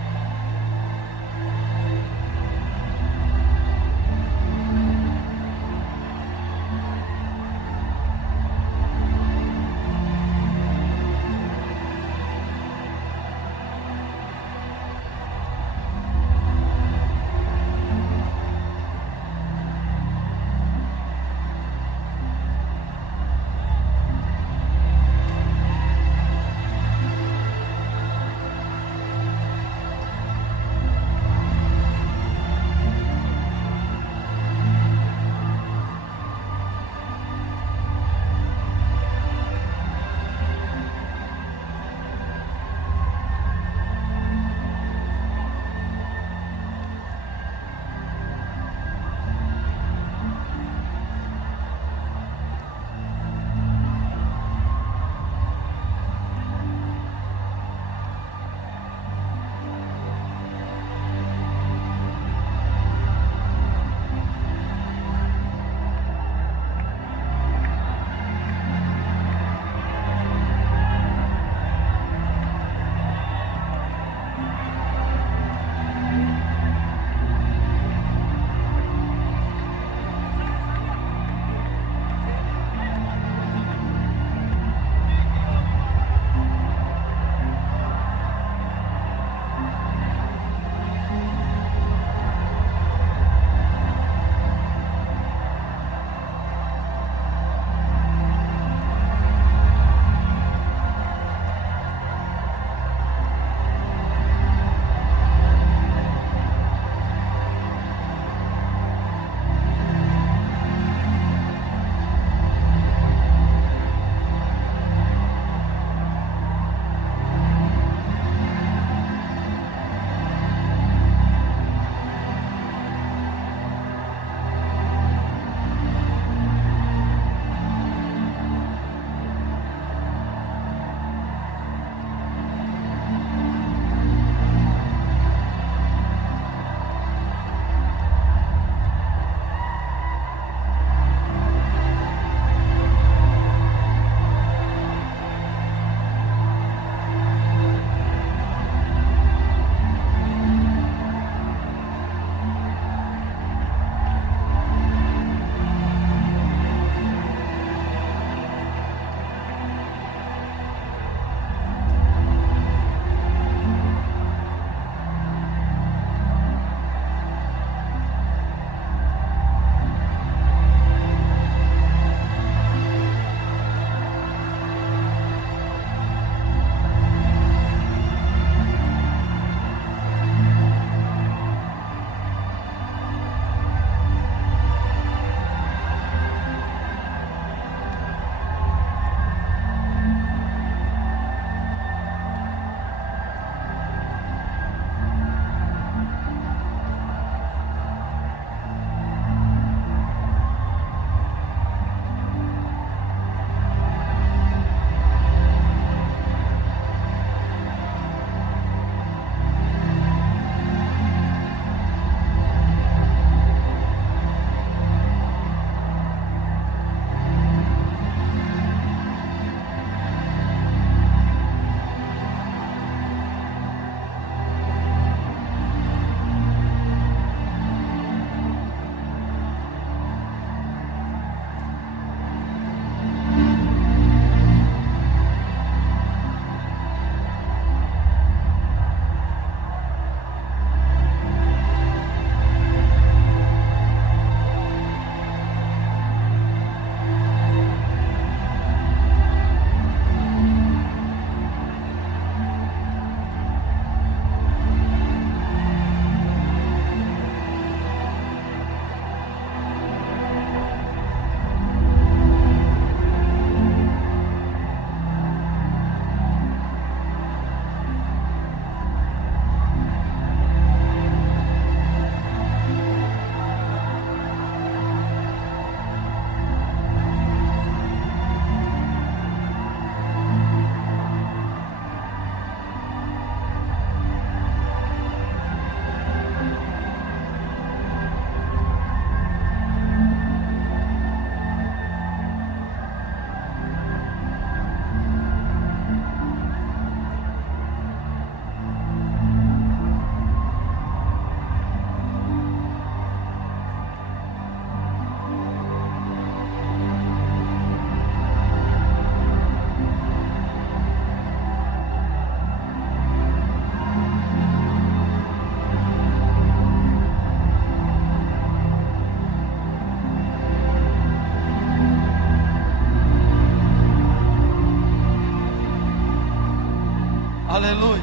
Aleluia.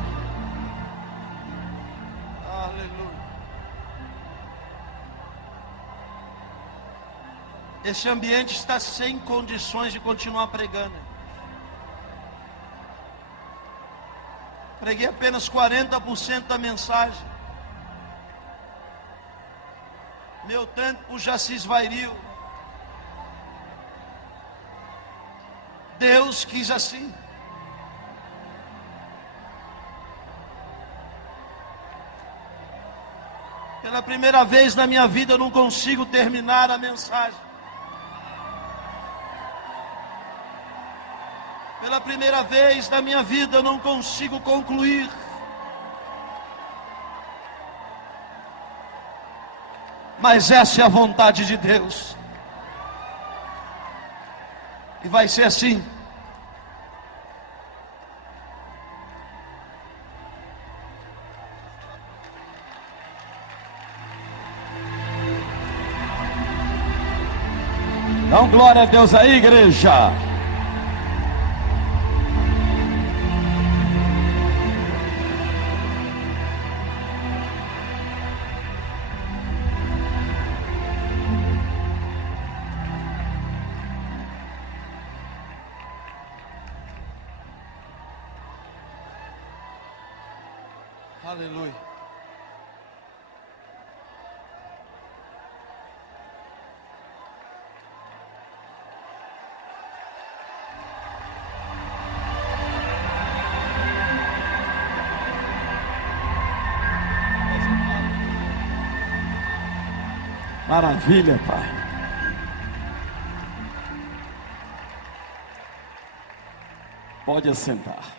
Aleluia. Esse ambiente está sem condições de continuar pregando. Preguei apenas 40% da mensagem. Meu tempo já se esvairiu. Deus quis assim. Pela primeira vez na minha vida eu não consigo terminar a mensagem. Pela primeira vez na minha vida eu não consigo concluir. Mas essa é a vontade de Deus. E vai ser assim. Dá glória a Deus aí, igreja. Aleluia. Maravilha, Pai. Pode assentar.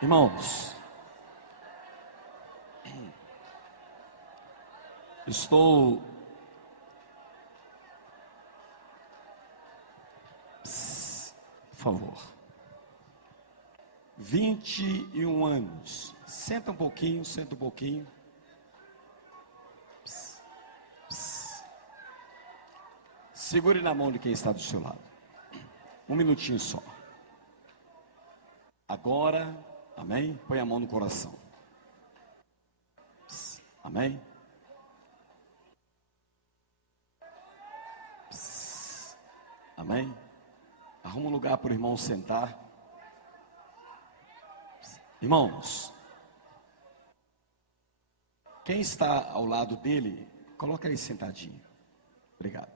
Irmãos, estou por favor, 21 anos. Senta um pouquinho, senta um pouquinho. Segure na mão de quem está do seu lado. Um minutinho só. Agora, amém? Põe a mão no coração. Amém? Amém? Arruma um lugar para o irmão sentar. Irmãos, quem está ao lado dele, coloca ele sentadinho. Obrigado.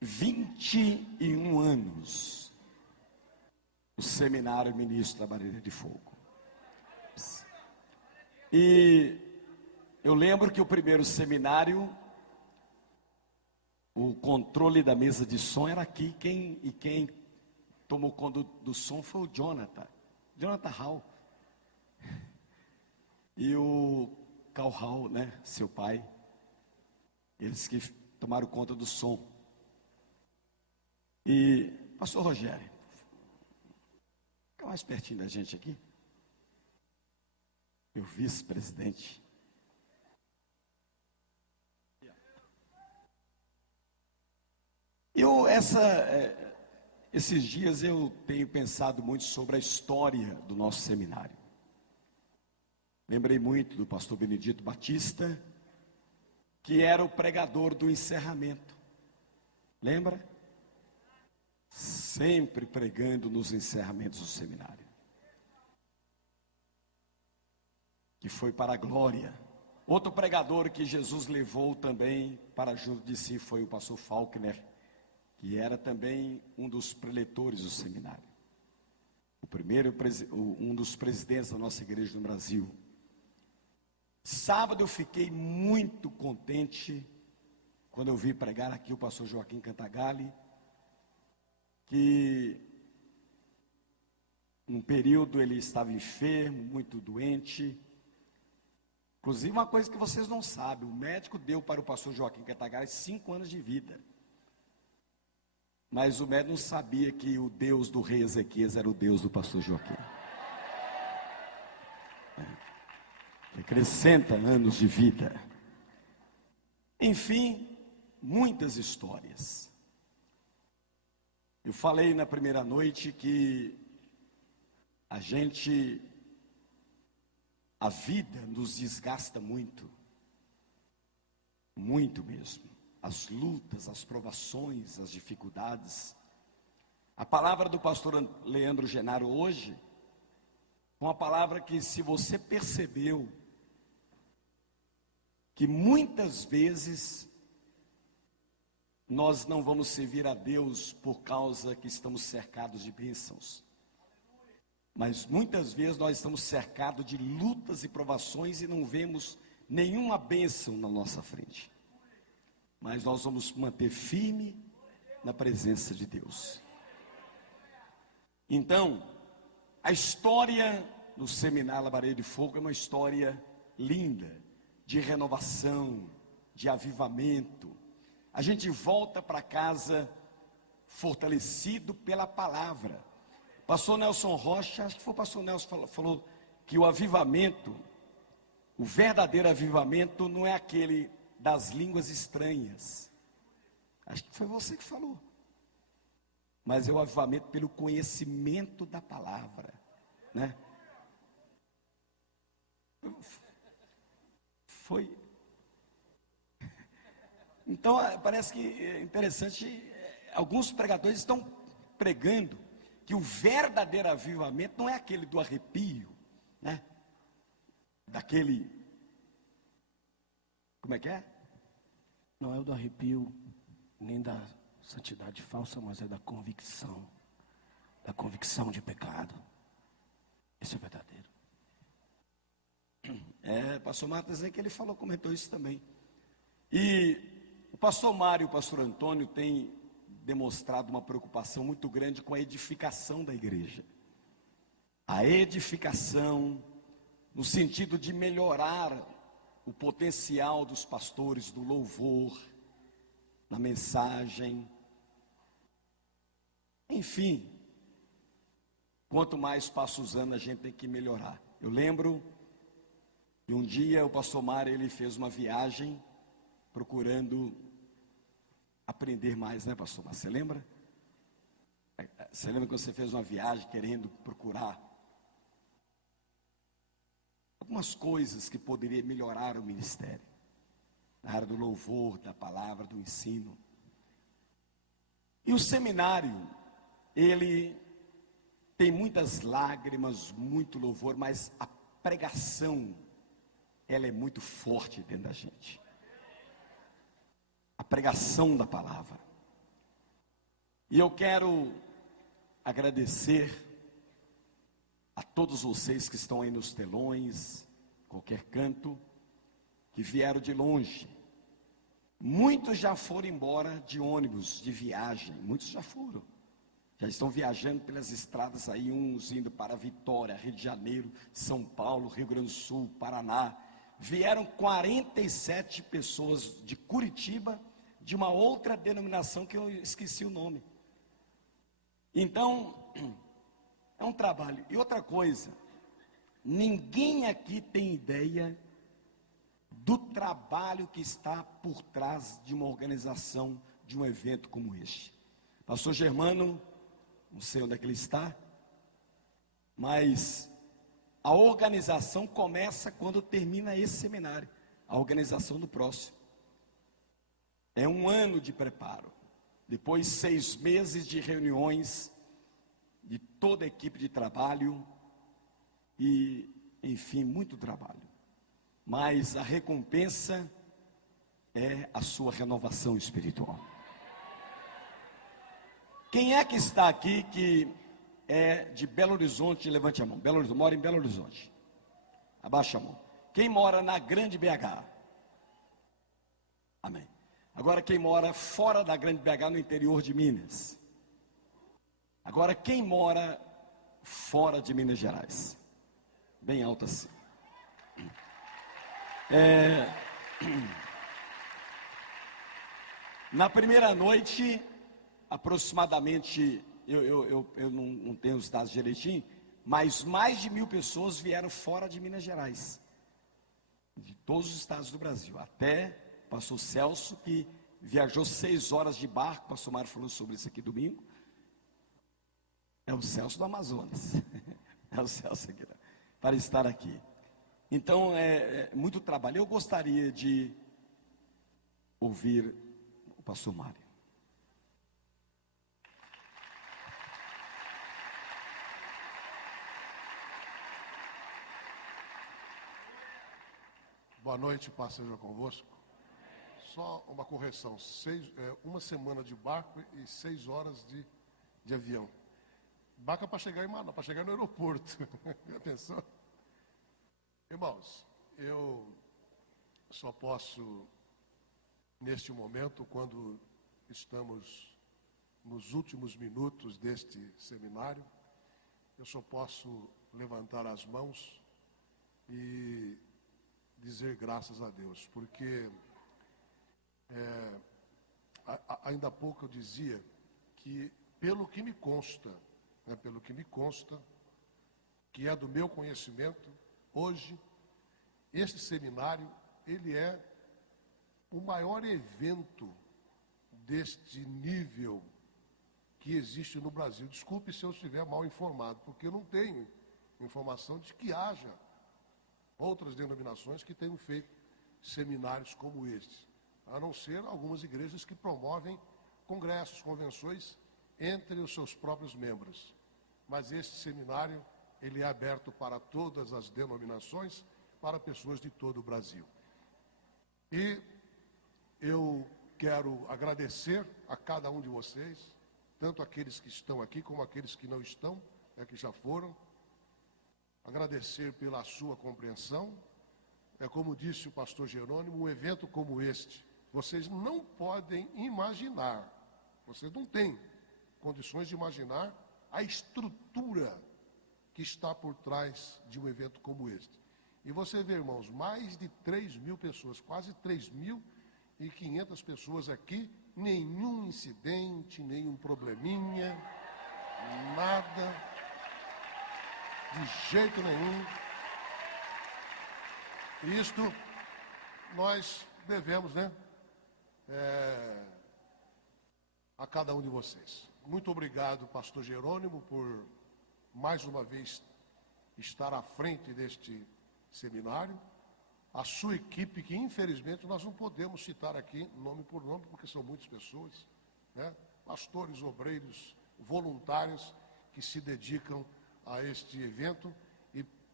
"21 anos o seminário Ministro da Barreira de Fogo. E eu lembro que o primeiro seminário, o controle da mesa de som era aqui. Quem tomou conta do som foi o Jonathan Hall. E o Carl Hall, né, seu pai. Eles que tomaram conta do som. E pastor Rogério, fica mais pertinho da gente aqui. Meu vice-presidente. Esses dias eu tenho pensado muito sobre a história do nosso seminário. Lembrei muito do pastor Benedito Batista, que era o pregador do encerramento. Lembra? Sempre pregando nos encerramentos do seminário. Que foi para a glória. Outro pregador que Jesus levou também para junto de si foi o pastor Faulkner, que era também um dos preletores do seminário. Um dos presidentes da nossa igreja no Brasil. Sábado eu fiquei muito contente quando eu vi pregar aqui o pastor Joaquim Cantagalli, que num período ele estava enfermo, muito doente. Inclusive uma coisa que vocês não sabem, o médico deu para o pastor Joaquim Cantagalli 5 anos de vida. Mas o médico não sabia que o Deus do rei Ezequias era o Deus do pastor Joaquim. Que acrescenta anos de vida. Enfim, muitas histórias. Eu falei na primeira noite que a vida nos desgasta muito. Muito mesmo. As lutas, as provações, as dificuldades. A palavra do pastor Leandro Genaro hoje, uma palavra que, se você percebeu, que muitas vezes nós não vamos servir a Deus por causa que estamos cercados de bênçãos. Mas muitas vezes nós estamos cercados de lutas e provações e não vemos nenhuma bênção na nossa frente. Mas nós vamos manter firme na presença de Deus. Então, a história do Seminário Labaredo de Fogo é uma história linda, de renovação, de avivamento. A gente volta para casa fortalecido pela palavra. Pastor Nelson Rocha, acho que foi o pastor Nelson falou que o avivamento, o verdadeiro avivamento não é aquele das línguas estranhas. Acho que foi você que falou. Mas é o avivamento pelo conhecimento da palavra, né? Foi. Então, parece que é interessante, alguns pregadores estão pregando que o verdadeiro avivamento não é aquele do arrepio, né? Daquele, como é que é? Não é o do arrepio, nem da santidade falsa, mas é da convicção de pecado. Esse é o verdadeiro. Pastor Marcos, que ele falou, comentou isso também. E o pastor Mário e o pastor Antônio têm demonstrado uma preocupação muito grande com a edificação da igreja. A edificação, no sentido de melhorar o potencial dos pastores, do louvor, na mensagem. Enfim, quanto mais passa os anos, a gente tem que melhorar. Eu lembro que um dia o pastor Mário, ele fez uma viagem procurando aprender mais, né, pastor Mário? Você lembra? Você lembra que você fez uma viagem querendo procurar algumas coisas que poderiam melhorar o ministério, na área do louvor, da palavra, do ensino. E o seminário, ele tem muitas lágrimas, muito louvor, mas a pregação, ela é muito forte dentro da gente. A pregação da palavra. E eu quero agradecer a todos vocês que estão aí nos telões, qualquer canto, que vieram de longe. Muitos já foram embora de ônibus, de viagem, muitos já foram. Já estão viajando pelas estradas aí, uns indo para Vitória, Rio de Janeiro, São Paulo, Rio Grande do Sul, Paraná. Vieram 47 pessoas de Curitiba, de uma outra denominação que eu esqueci o nome. Então, é um trabalho. E outra coisa, ninguém aqui tem ideia do trabalho que está por trás de uma organização, de um evento como este. Pastor Germano, não sei onde é que ele está, mas a organização começa quando termina esse seminário, a organização do próximo. É um ano de preparo, depois 6 meses de reuniões, de toda a equipe de trabalho, e enfim, muito trabalho. Mas a recompensa é a sua renovação espiritual. Quem é que está aqui que é de Belo Horizonte? Levante a mão. Belo Horizonte, mora em Belo Horizonte. Abaixa a mão. Quem mora na Grande BH? Amém. Agora quem mora fora da Grande BH, no interior de Minas? Agora quem mora fora de Minas Gerais? Bem alto assim. Na primeira noite, aproximadamente, eu não tenho os dados direitinho, mas mais de 1.000 pessoas vieram fora de Minas Gerais, de todos os estados do Brasil, até o pastor Celso, que viajou 6 horas de barco, o pastor Mário falou sobre isso aqui domingo, é o Celso do Amazonas, é o Celso aqui, para estar aqui. Então, é muito trabalho. Eu gostaria de ouvir o pastor Mário. Boa noite, paz seja convosco. Só uma correção, uma semana de barco e 6 horas de avião. Barco é para chegar em Manaus, para chegar no aeroporto. Já pensou? Irmãos, eu só posso, neste momento, quando estamos nos últimos minutos deste seminário, eu só posso levantar as mãos e dizer graças a Deus, porque ainda há pouco eu dizia que, pelo que me consta, que é do meu conhecimento, hoje, este seminário, ele é o maior evento deste nível que existe no Brasil. Desculpe se eu estiver mal informado, porque eu não tenho informação de que haja outras denominações que tenham feito seminários como este, a não ser algumas igrejas que promovem congressos, convenções entre os seus próprios membros. Mas este seminário, ele é aberto para todas as denominações, para pessoas de todo o Brasil. E eu quero agradecer a cada um de vocês, tanto aqueles que estão aqui como aqueles que não estão, que já foram. Agradecer pela sua compreensão. Como disse o pastor Jerônimo, um evento como este, vocês não podem imaginar, vocês não têm condições de imaginar a estrutura que está por trás de um evento como este. E você vê, irmãos, mais de 3.000 pessoas, quase 3.500 pessoas aqui, nenhum incidente, nenhum probleminha, nada, de jeito nenhum. Isto nós devemos, a cada um de vocês. Muito obrigado, pastor Jerônimo, por mais uma vez estar à frente deste seminário. A sua equipe, que infelizmente nós não podemos citar aqui nome por nome, porque são muitas pessoas, pastores, obreiros, voluntários que se dedicam a este evento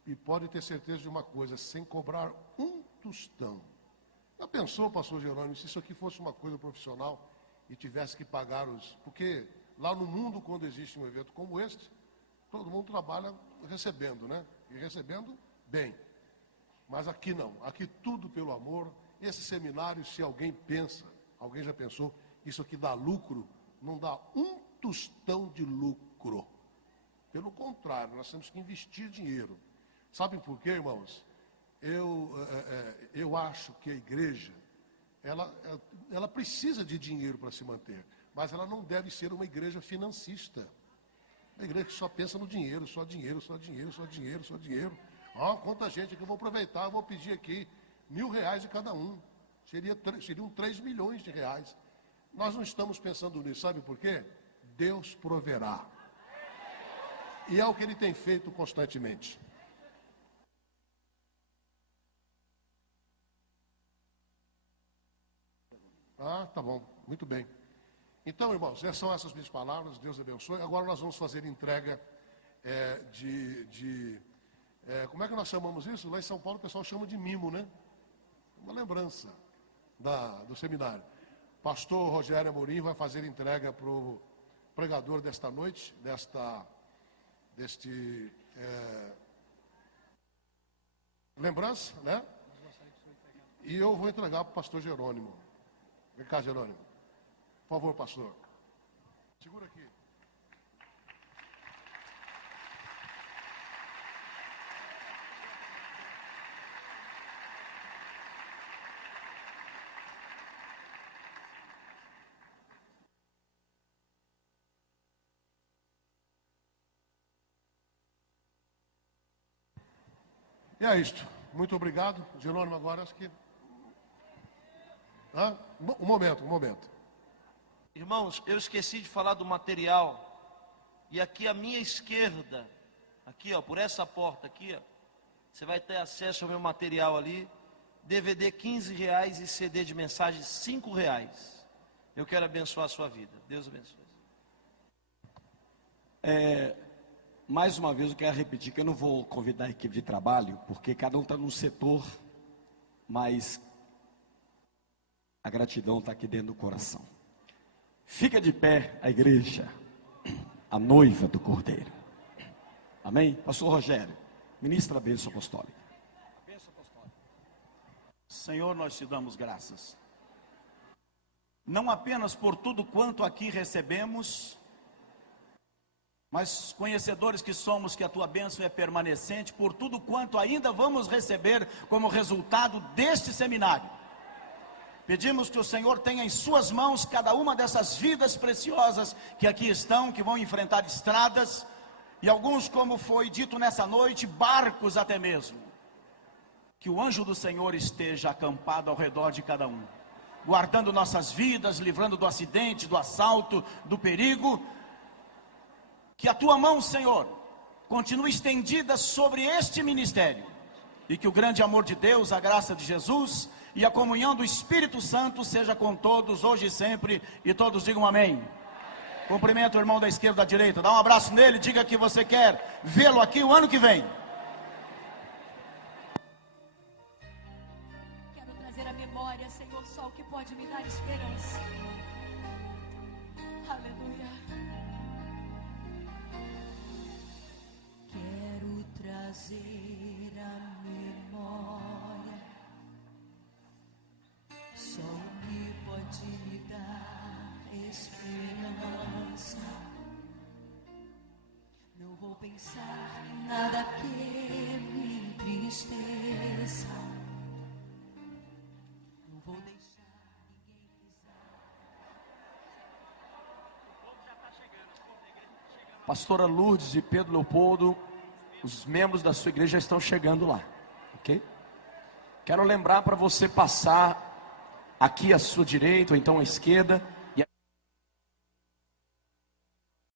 e pode ter certeza de uma coisa, sem cobrar um tostão. Já pensou, pastor Jerônimo, se isso aqui fosse uma coisa profissional e tivesse que pagar porque lá no mundo, quando existe um evento como este, todo mundo trabalha recebendo, e recebendo bem. Mas aqui não, aqui tudo pelo amor. Esse seminário, se alguém pensa, alguém já pensou, isso aqui dá lucro, não dá um tostão de lucro. Pelo contrário, nós temos que investir dinheiro. Sabem por quê, irmãos? Eu acho que a igreja, ela precisa de dinheiro para se manter, mas ela não deve ser uma igreja financista. Uma igreja que só pensa no dinheiro, só dinheiro, só dinheiro, só dinheiro, só dinheiro. Quanta gente que eu vou aproveitar, eu vou pedir aqui R$1.000 de cada um. Seriam 3 milhões de reais. Nós não estamos pensando nisso, sabe por quê? Deus proverá. E é o que Ele tem feito constantemente. Tá bom, muito bem. Então, irmãos, são essas minhas palavras, Deus abençoe. Agora nós vamos fazer entrega como é que nós chamamos isso? Lá em São Paulo o pessoal chama de mimo, Uma lembrança do seminário. Pastor Rogério Amorim vai fazer entrega para o pregador desta noite, lembrança, E eu vou entregar para o pastor Jerônimo. Vem cá, Jerônimo. Por favor, pastor. Segura aqui. E é isto. Muito obrigado. Jerônimo, agora acho que... Um momento. Irmãos, eu esqueci de falar do material. E aqui à minha esquerda, aqui ó, por essa porta aqui ó, você vai ter acesso ao meu material ali. DVD R$15 e CD de mensagens R$5. Eu quero abençoar a sua vida. Deus abençoe. Mais uma vez eu quero repetir que eu não vou convidar a equipe de trabalho, porque cada um está num setor, mas a gratidão está aqui dentro do coração. Fica de pé a igreja, a noiva do Cordeiro. Amém? Pastor Rogério, ministra a bênção apostólica. Senhor, nós te damos graças, não apenas por tudo quanto aqui recebemos, mas conhecedores que somos que a tua bênção é permanecente, por tudo quanto ainda vamos receber como resultado deste seminário. Pedimos que o Senhor tenha em suas mãos cada uma dessas vidas preciosas que aqui estão, que vão enfrentar estradas, e alguns, como foi dito nessa noite, barcos até mesmo. Que o anjo do Senhor esteja acampado ao redor de cada um, guardando nossas vidas, livrando do acidente, do assalto, do perigo. Que a tua mão, Senhor, continue estendida sobre este ministério, e que o grande amor de Deus, a graça de Jesus e a comunhão do Espírito Santo seja com todos, hoje e sempre, e todos digam amém. Cumprimenta o irmão da esquerda e da direita, dá um abraço nele, diga que você quer vê-lo aqui o ano que vem. Quero trazer à memória, Senhor, só o que pode me dar esperança. Aleluia. Quero trazer à memória só o que pode me dar esperança. Não vou pensar em nada que me entristeça. Não vou deixar ninguém pisar. Pastora Lourdes e Pedro Leopoldo, os membros da sua igreja estão chegando lá, ok? Quero lembrar para você passar aqui à sua direita ou então à esquerda.